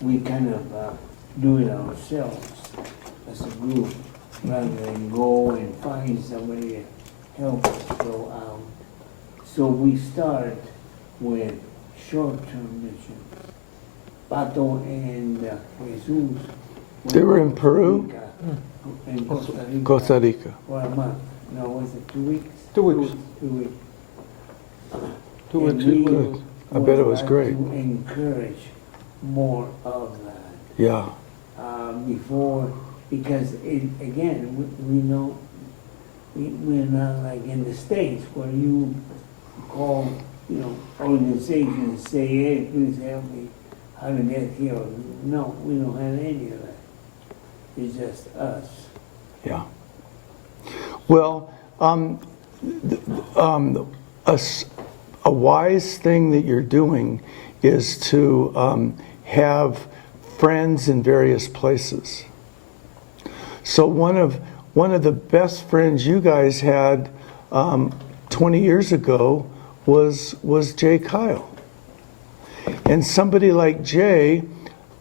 We kind of do it ourselves as a group, rather than go and find somebody to help us go out. So we start with short-term missions. Pato and Jesus. They were in Peru? In Costa Rica. Costa Rica. For a month. No, was it 2 weeks? 2 weeks. 2 weeks. 2 weeks. And we Good. I bet it was would great. like to encourage more of that. Yeah. Before, because again, we know we're not like in the States where you call, organizations, say, hey, please help me how to get here. No, we don't have any of that. It's just us. Yeah. Well, a wise thing that you're doing is to have friends in various places. So one of the best friends you guys had 20 years ago was Jay Kyle. And somebody like Jay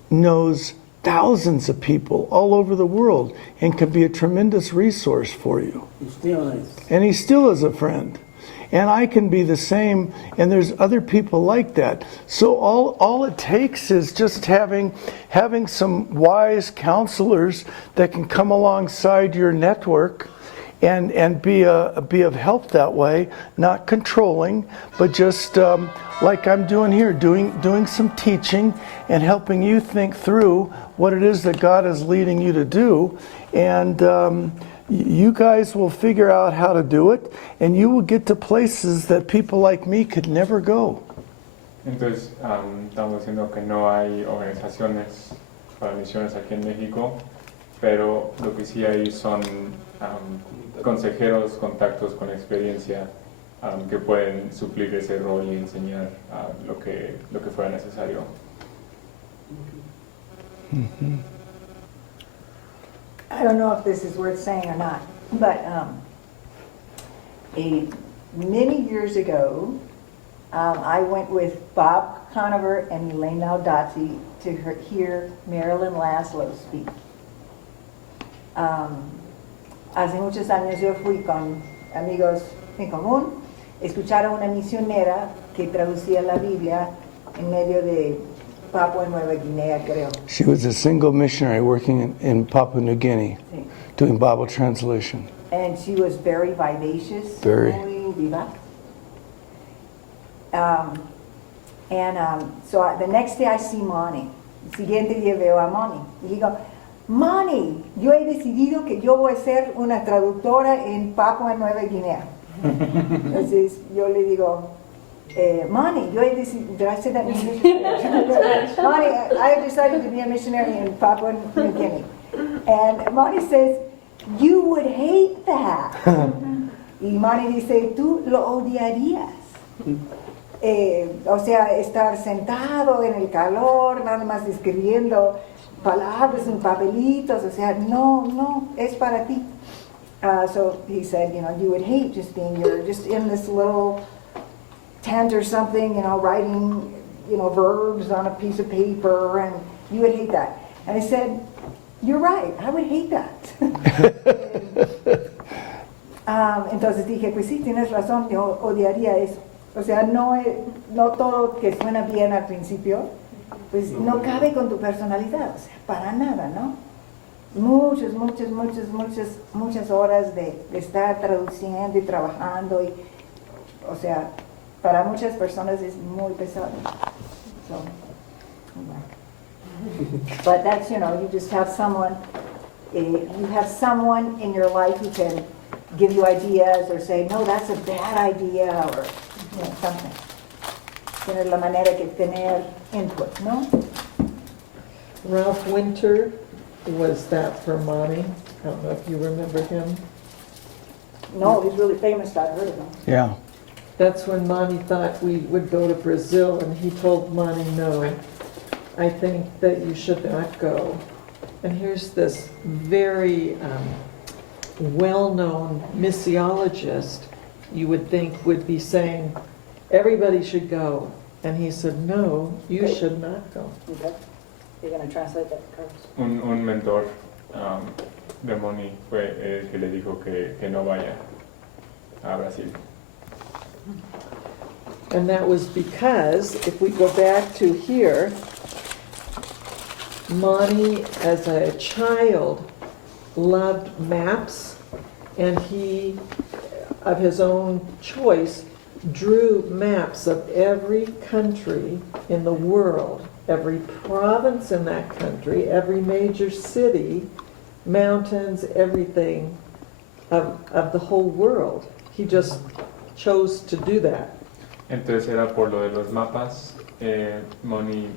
knows thousands of people all over the world and can be a tremendous resource for you. It still is. And he still is a friend. And I can be the same, and there's other people like that. So all it takes is just having some wise counselors that can come alongside your network and be of help that way, not controlling, but just like I'm doing here, doing some teaching and helping you think through what it is that God is leading you to do. And you guys will figure out how to do it, and you will get to places that people like me could never go. Entonces, estamos diciendo que no hay organizaciones para misiones aquí en México, pero lo que sí hay son consejeros, contactos con experiencia que pueden suplir ese rol y enseñar lo que fuera necesario. Mm-hmm. I don't know if this is worth saying or not, but many years ago, I went with Bob Conover and Elaine Laudazzi to hear Marilyn Laszlo speak. Hace muchos años yo fui con amigos en común, escuchar a una misionera que traducía la Biblia en medio de Papua Nueva Guinea, creo. She was a single missionary working in Papua New Guinea, Sí. doing Bible translation. And she was very vivacious, Very. muy viva. And the next day I see Monty. El siguiente día veo a Monty. Y digo, Monty, yo he decidido que yo voy a ser una traductora en Papua Nueva Guinea. Entonces yo le digo, Monty, yo he decidido, did I say that in English? Monty, I have decided to be a missionary in Papua New Guinea. And Monty says, you would hate that. Y Monty dice, tú lo odiarías. O sea, estar sentado en el calor, nada más escribiendo palabras en papelitos, o sea, no, es para ti. So he said, you would hate just being just in this little tent or something, writing, verbs on a piece of paper, and you would hate that. And I said, you're right, I would hate that. Entonces dije, pues sí, tienes razón, yo odiaría eso. O sea, no todo que suena bien al principio, pues no cabe con tu personalidad, o sea, para nada, ¿no? Muchas horas de estar traduciendo y trabajando, o sea, para muchas personas es muy pesado. So, but that's, you just have someone, in your life who can give you ideas or say, no, that's a bad idea, or something. Tener la manera que tener input, ¿no? Ralph Winter was that for Monty. I don't know if you remember him. No, he's really famous. I heard of him. Yeah. That's when Monty thought we would go to Brazil, and he told Monty, no, I think that you should not go. And here's this very well-known missiologist you would think would be saying, everybody should go. And he said, no, you should not go. Okay. You're going to translate that, Carlos? Un mentor de Moni fue el que le dijo que no vaya a Brasil. And that was because, if we go back to here, Monty, as a child, loved maps, and he, of his own choice, drew maps of every country in the world, every province in that country, every major city, mountains, everything of the whole world. He just chose to do that. Entonces era por lo de los mapas. Moni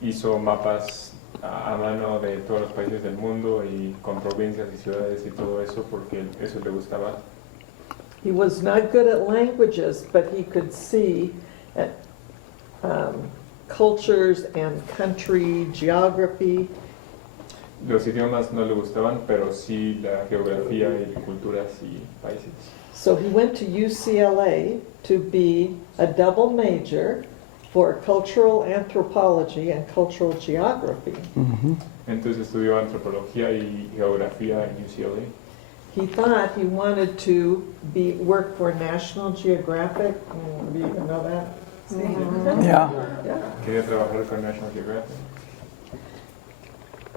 hizo mapas a mano de todos los países del mundo y con provincias y ciudades y todo eso porque eso le gustaba. He was not good at languages, but he could see cultures and country, geography. Los idiomas no le gustaban, pero sí la geografía y culturas y países. So he went to UCLA to be a double major for cultural anthropology and cultural geography. Mm-hmm. Entonces estudió antropología y geografía en UCLA. He thought he wanted to work for National Geographic. Do you even know that? Mm-hmm. Yeah. Quería trabajar con National Geographic.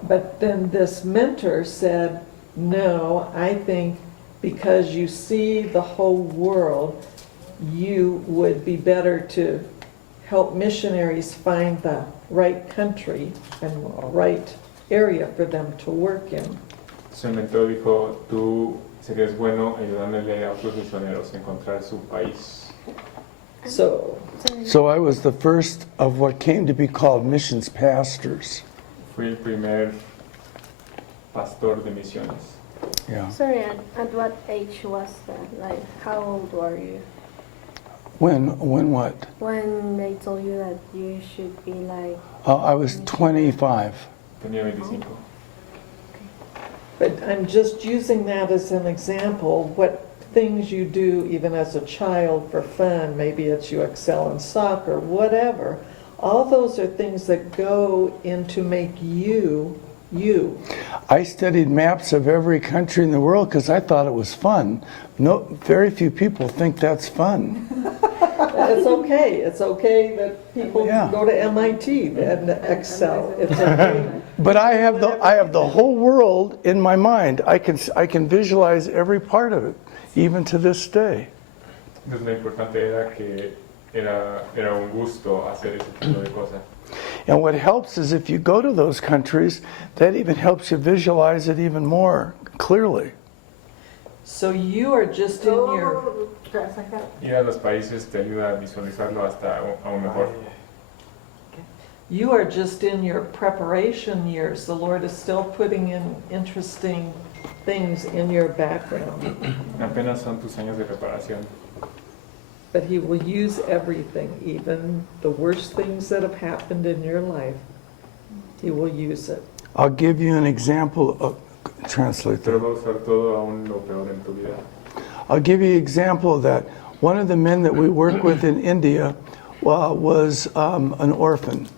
But then this mentor said, no, I think because you see the whole world, you would be better to help missionaries find the right country and right area for them to work in. Su mentor dijo, tú serías bueno ayudándole a otros misioneros a encontrar su país. So I was the first of what came to be called missions pastors. Fui el primer pastor de misiones. Yeah. Sorry, at what age was that? Like, how old were you? When what? When they told you that you should be like... I was 25. Tenía 25. But I'm just using that as an example, what things you do even as a child for fun, maybe it's you excel in soccer, whatever. All those are things that go into make you, you. I studied maps of every country in the world because I thought it was fun. No, very few people think that's fun. It's okay. It's okay that people go to MIT and excel. It's okay. But I have the whole world in my mind. I can visualize every part of it, even to this day. Entonces lo importante era que era un gusto hacer ese tipo de cosas. And what helps is if you go to those countries, that even helps you visualize it even more clearly. So you are just in your, Ir a los países te ayuda a visualizarlo hasta aún mejor. you are just in your preparation years. The Lord is still putting in interesting things in your background. Apenas son tus años de preparación. But He will use everything, even the worst things that have happened in your life. He will use it. I'll give you an example of, translate Pero that. va a usar todo aún lo peor en tu vida. I'll give you an example of that. One of the men that we work with in India was an orphan.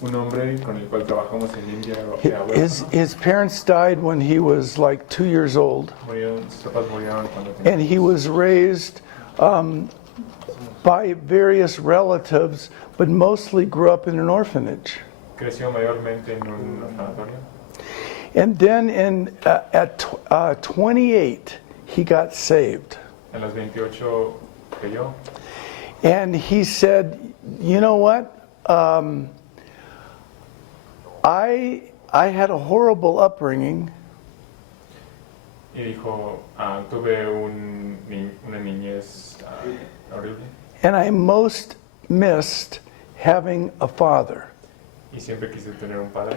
Un hombre con el cual trabajamos en India era huérfano. His parents died when he was like 2 years old, Sus papás murieron cuando tenía and he was raised by various relatives, but mostly grew up in an orphanage. Creció mayormente en un orfanatorio. And then at 28, he got saved. En los 28 creyó. And he said, you know what? I had a horrible upbringing, Y dijo, tuve una niñez horrible. and I most missed having a father. Y siempre quise tener un padre.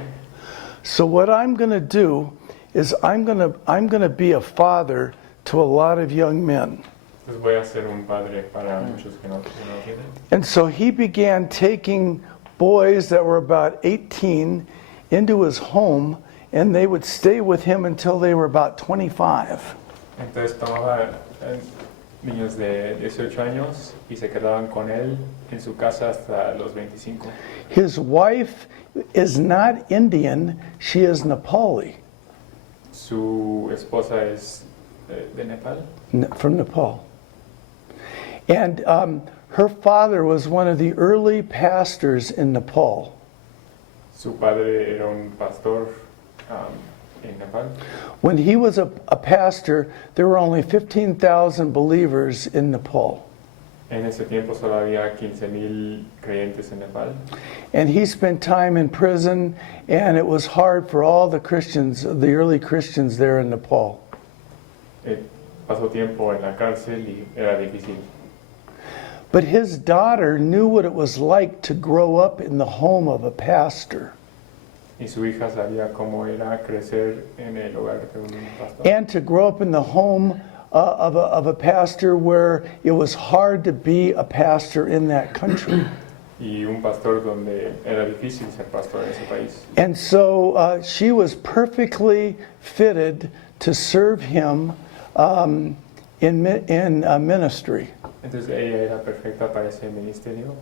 So what I'm going to do is I'm going to be a father to a lot of young men. Entonces voy a ser un padre para muchos que no tienen. And so he began taking boys that were about 18 into his home, and they would stay with him until they were about 25. Entonces tomaba niños de 18 años y se quedaban con él en su casa hasta los 25. His wife is not Indian, she is Nepali, Su esposa es de Nepal. from Nepal. And her father was one of the early pastors in Nepal. Su padre era un pastor en Nepal. When he was a pastor, there were only 15,000 believers in Nepal. En ese tiempo solo había 15,000 creyentes en Nepal. And he spent time in prison, and it was hard for all the Christians, the early Christians there in Nepal. Pasó tiempo en la cárcel y era difícil. But his daughter knew what it was like to grow up in the home of a pastor, Y su hija sabía cómo era crecer en el hogar de un pastor. and to grow up in the home of a pastor where it was hard to be a pastor in that country. Y un pastor donde era difícil ser pastor en ese país. And so she was perfectly fitted to serve him in ministry. Entonces ella era perfecta para ese ministerio.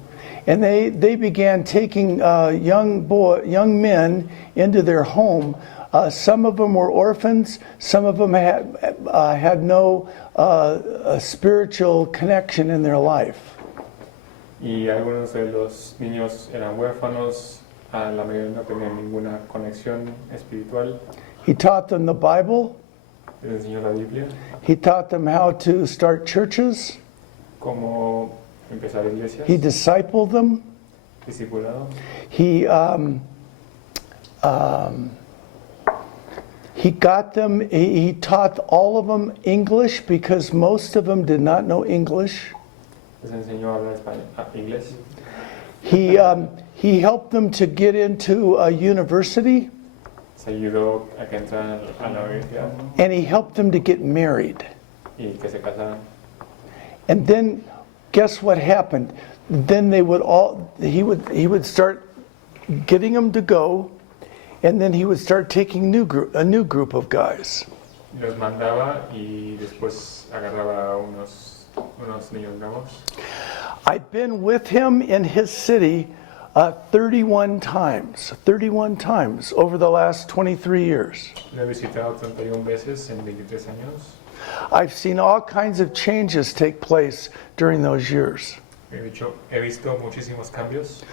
And they began taking young men into their home. Some of them were orphans. Some of them had no spiritual connection in their life. Y algunos de los niños eran huérfanos. La mayoría no tenían ninguna conexión espiritual. He taught them the Bible. Les enseñó la Biblia. He taught them how to start churches. Cómo empezar iglesias. He discipled them. Discipulado. He got them. He taught all of them English because most of them did not know English. Les enseñó a hablar inglés. He helped them to get into a university, Se ayudó a que entraran a la universidad and he helped them to get married. y que se casaran. And then, guess what happened? Then he would start getting them to go, and then he would start taking a new group of guys. Los mandaba y después agarraba unos niños nuevos. I've been with him in his city 31 times over the last 23 years. Lo he visitado 31 veces en 23 años. I've seen all kinds of changes take place during those years. He visto muchísimos cambios.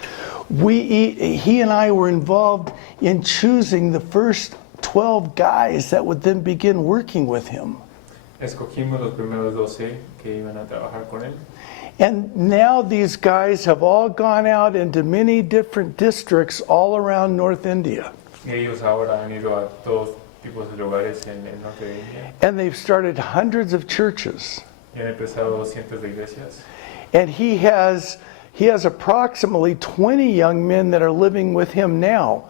He and I were involved in choosing the first 12 guys that would then begin working with him. Escogimos los primeros 12 que iban a trabajar con él. And now these guys have all gone out into many different districts all around North India. Y ellos ahora han ido a todos tipos de lugares en el norte de India And they've started hundreds of churches. y han empezado cientos de iglesias. And he has approximately 20 young men that are living with him now.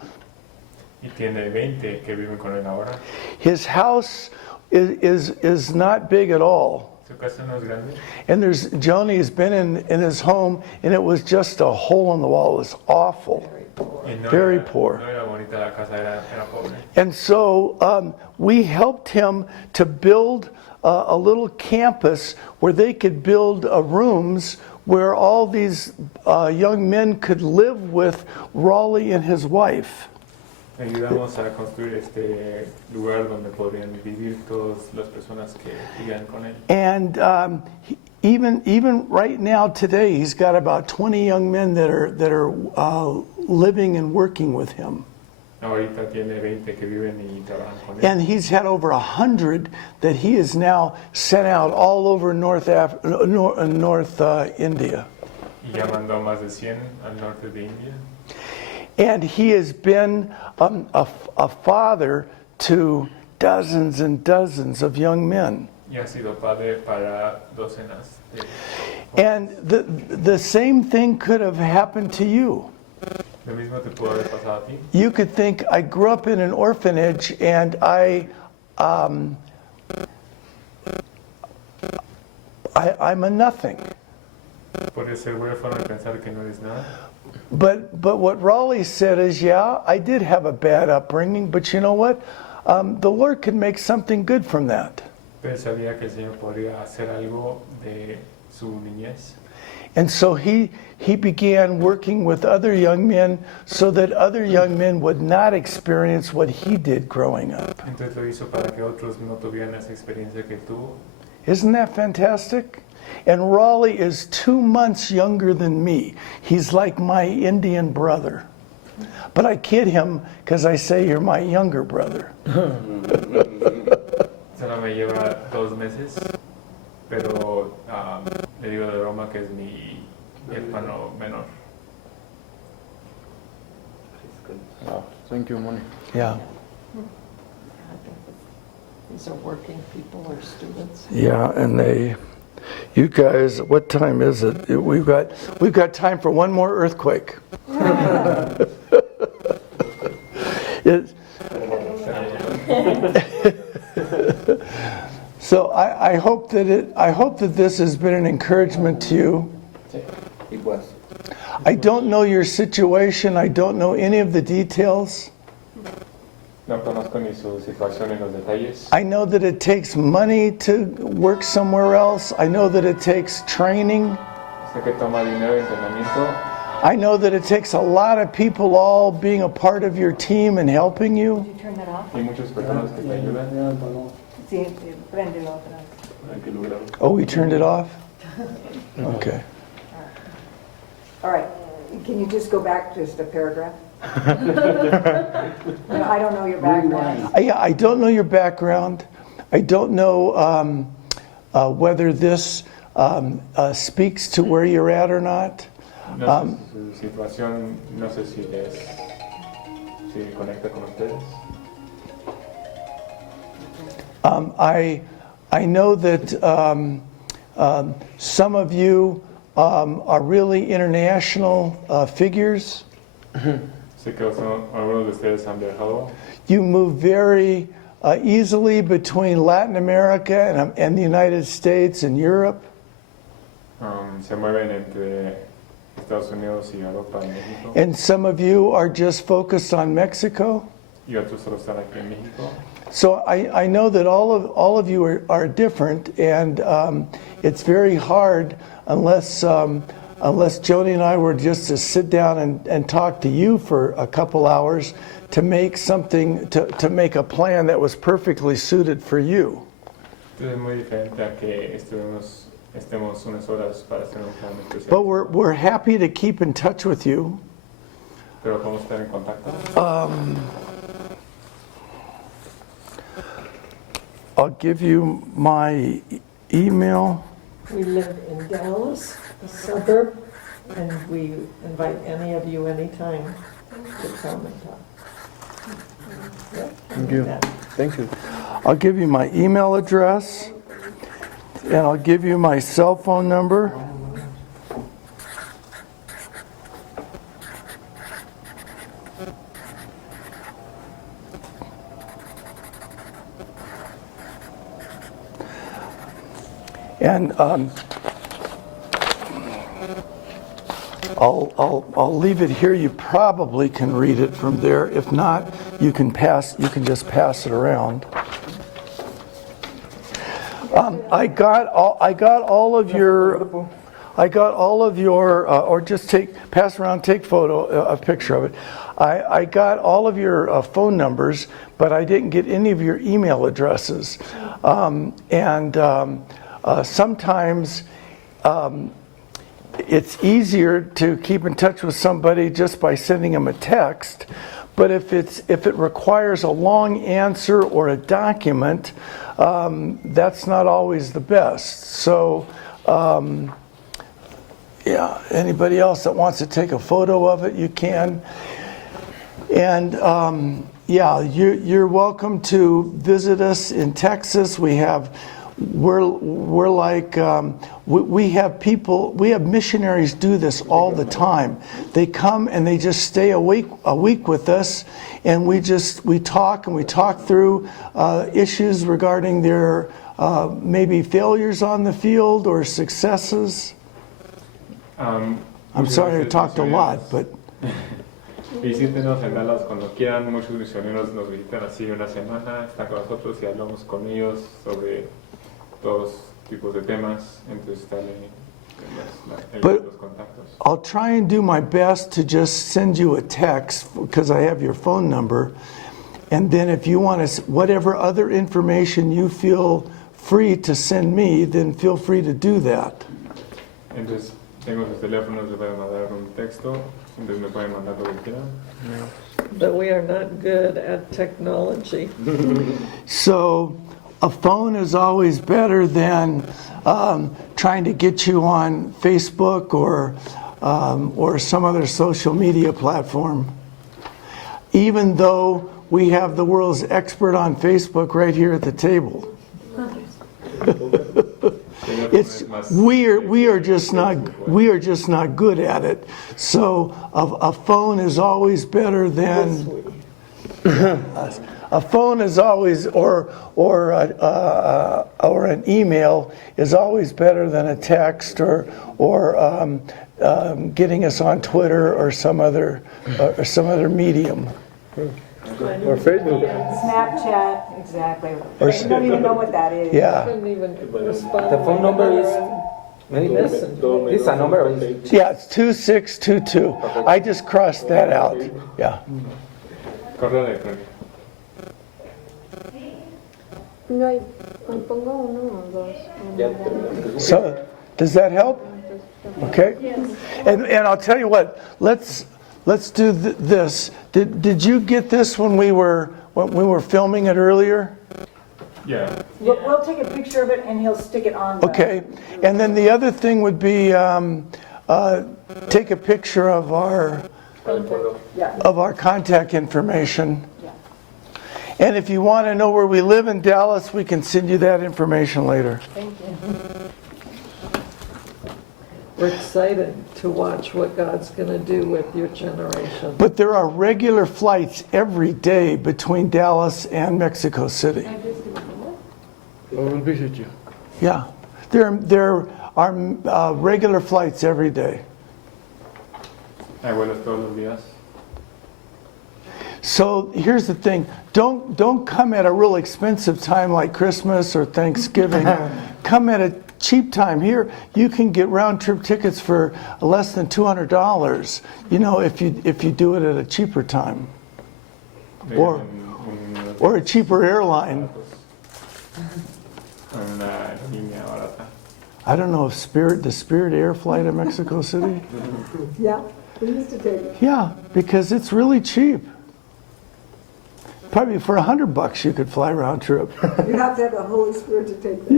Y tiene 20 que viven con él ahora. His house is not big at all. Su casa no es grande. And Joni has been in his home, and it was just a hole in the wall. It was awful. Y no Very era, poor. No era bonita la casa, era pobre. And so we helped him to build a little campus where they could build rooms where all these young men could live with Raleigh and his wife. Ayudamos a construir este lugar donde podrían vivir todas las personas que vivían con él. And even right now today, he's got about 20 young men that are living and working with him. Ahorita tiene 20 que viven y trabajan con él. And he's had over 100 that he has now sent out all over North India. Y ya mandó más de 100 al norte de India. And he has been a father to dozens and dozens of young men. Y ha sido padre para docenas de And the same thing could have happened to you. Lo mismo te pudo haber pasado a ti. You could think, I grew up in an orphanage and I'm a nothing. Puedes ser huérfano y pensar que no eres nada. But what Raleigh said is, yeah, I did have a bad upbringing, but you know what? The Lord could make something good from that. Pero sabía que el Señor podría hacer algo de su niñez. And so he began working with other young men so that other young men would not experience what he did growing up. Entonces lo hizo para que otros no tuvieran esa experiencia que tuvo. Isn't that fantastic? And Raleigh is 2 months younger than me. He's like my Indian brother. But I kid him because I say you're my younger brother. Solo me lleva 2 meses, pero le digo de broma que es mi hermano menor. Oh, thank you, Moni. Yeah. These are working people or students. Yeah, and you guys, what time is it? We've got time for one more earthquake. So I hope that this has been an encouragement to you. It was. I don't know your situation. I don't know any of the details. No conozco ni su situación en los detalles. I know that it takes money to work somewhere else. I know that it takes training. Sé que toma dinero, entrenamiento. I know that it takes a lot of people all being a part of your team and helping you. Did you turn that off? Y muchas personas que te ayudan. Sí, préndelo otra vez. Oh, we turned it off? Okay. All right, can you just go back just a paragraph? I don't know your background. I don't know your background. I don't know whether this speaks to where you're at or not. No sé su situación, no sé si conecta con ustedes. I know that some of you are really international figures. Sé que algunos de ustedes han viajado. You move very easily between Latin America and the United States and Europe. Se mueven entre Estados Unidos y Europa y México. And some of you are just focused on Mexico. Y otros solo están aquí en México. So I know that all of you are different, and it's very hard unless Joni and I were just to sit down and talk to you for a couple hours to make something, to make a plan that was perfectly suited for you. Entonces es muy diferente a que estemos unas horas para hacer un plan especial. But we're happy to keep in touch with you. Pero podemos estar en contacto. I'll give you my email. We live in Dallas, a suburb, and we invite any of you anytime to come and talk. Yeah, Thank you. that. Thank you. I'll give you my email address, and I'll give you my cell phone number. And I'll leave it here. You probably can read it from there. If not, you can just pass it around. I got all of your, or just pass around, take a picture of it. I got all of your phone numbers, but I didn't get any of your email addresses. Sometimes it's easier to keep in touch with somebody just by sending them a text, but if it requires a long answer or a document, that's not always the best. So yeah, anybody else that wants to take a photo of it, you can. And yeah, you're welcome to visit us in Texas. We have missionaries do this all the time. They come and they just stay a week with us, and we talk through issues regarding their maybe failures on the field or successes. I'm sorry I talked a lot, but visítenos en Dallas cuando quieran. Muchos misioneros nos visitan así una semana, están con nosotros y hablamos con ellos sobre todos tipos de temas. Entonces están los contactos. I'll try and do my best to just send you a text because I have your phone number, and then if you want to, whatever other information you feel free to send me, then feel free to do that. Entonces tengo sus teléfonos, les voy a mandar un texto. Entonces me pueden mandar lo que quieran. But we are not good at technology. So a phone is always better than trying to get you on Facebook or some other social media platform. Even though we have the world's expert on Facebook right here at the table. We are just not good at it. So a phone is always better than a phone is always or an email is always better than a text or getting us on Twitter or some other medium. Or Facebook. Snapchat, exactly. Or You don't even know what that is. Yeah. Couldn't even respond. The phone number is Listen. this is a number or is Yeah, it's 2622. I just crossed that out. Yeah. Correo electrónico. No hay, pongo uno o dos. So, does that help? Okay. And I'll tell you what. Let's do this. Did you get this when we were filming it earlier? Yeah. We'll take a picture of it and he'll stick it on. Okay. And then the other thing would be take a picture of our contact information. Yeah. And if you want to know where we live in Dallas, we can send you that information later. Thank you. We're excited to watch what God's going to do with your generation. But there are regular flights every day between Dallas and Mexico City. We'll visit you. Yeah. There are regular flights every day. Hay vuelos todos los días. So here's the thing. Don't come at a real expensive time like Christmas or Thanksgiving. Come at a cheap time. Here you can get round trip tickets for less than $200, you know, if you do it at a cheaper time. Or a cheaper airline. Una línea barata. I don't know if the Spirit Air flight to Mexico City. Yeah, we used to take it. Yeah, because it's really cheap. Probably for $100 you could fly round trip. You have to have the Holy Spirit to take that.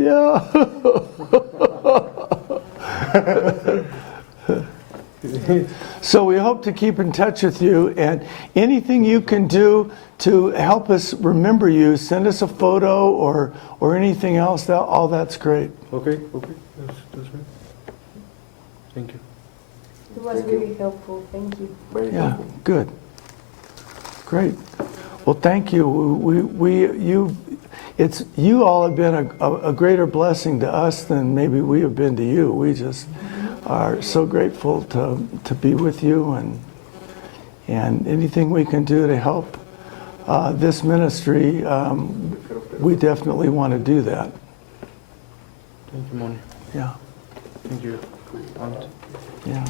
Yeah. So we hope to keep in touch with you, and anything you can do to help us remember you, send us a photo or anything else, all that's great. Okay, that's right. Thank you. It was really helpful. Thank you. Very Yeah, helpful. good. Great. Well, thank you. You all have been a greater blessing to us than maybe we have been to you. We just are so grateful to be with you, and anything we can do to help this ministry, we definitely want to do that. Thank you, Moni. Yeah. Thank you, Aunt. Yeah.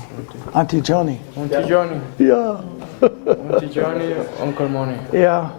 Auntie Johnny. Auntie Johnny. Yeah. Auntie Johnny, Uncle Moni. Yeah.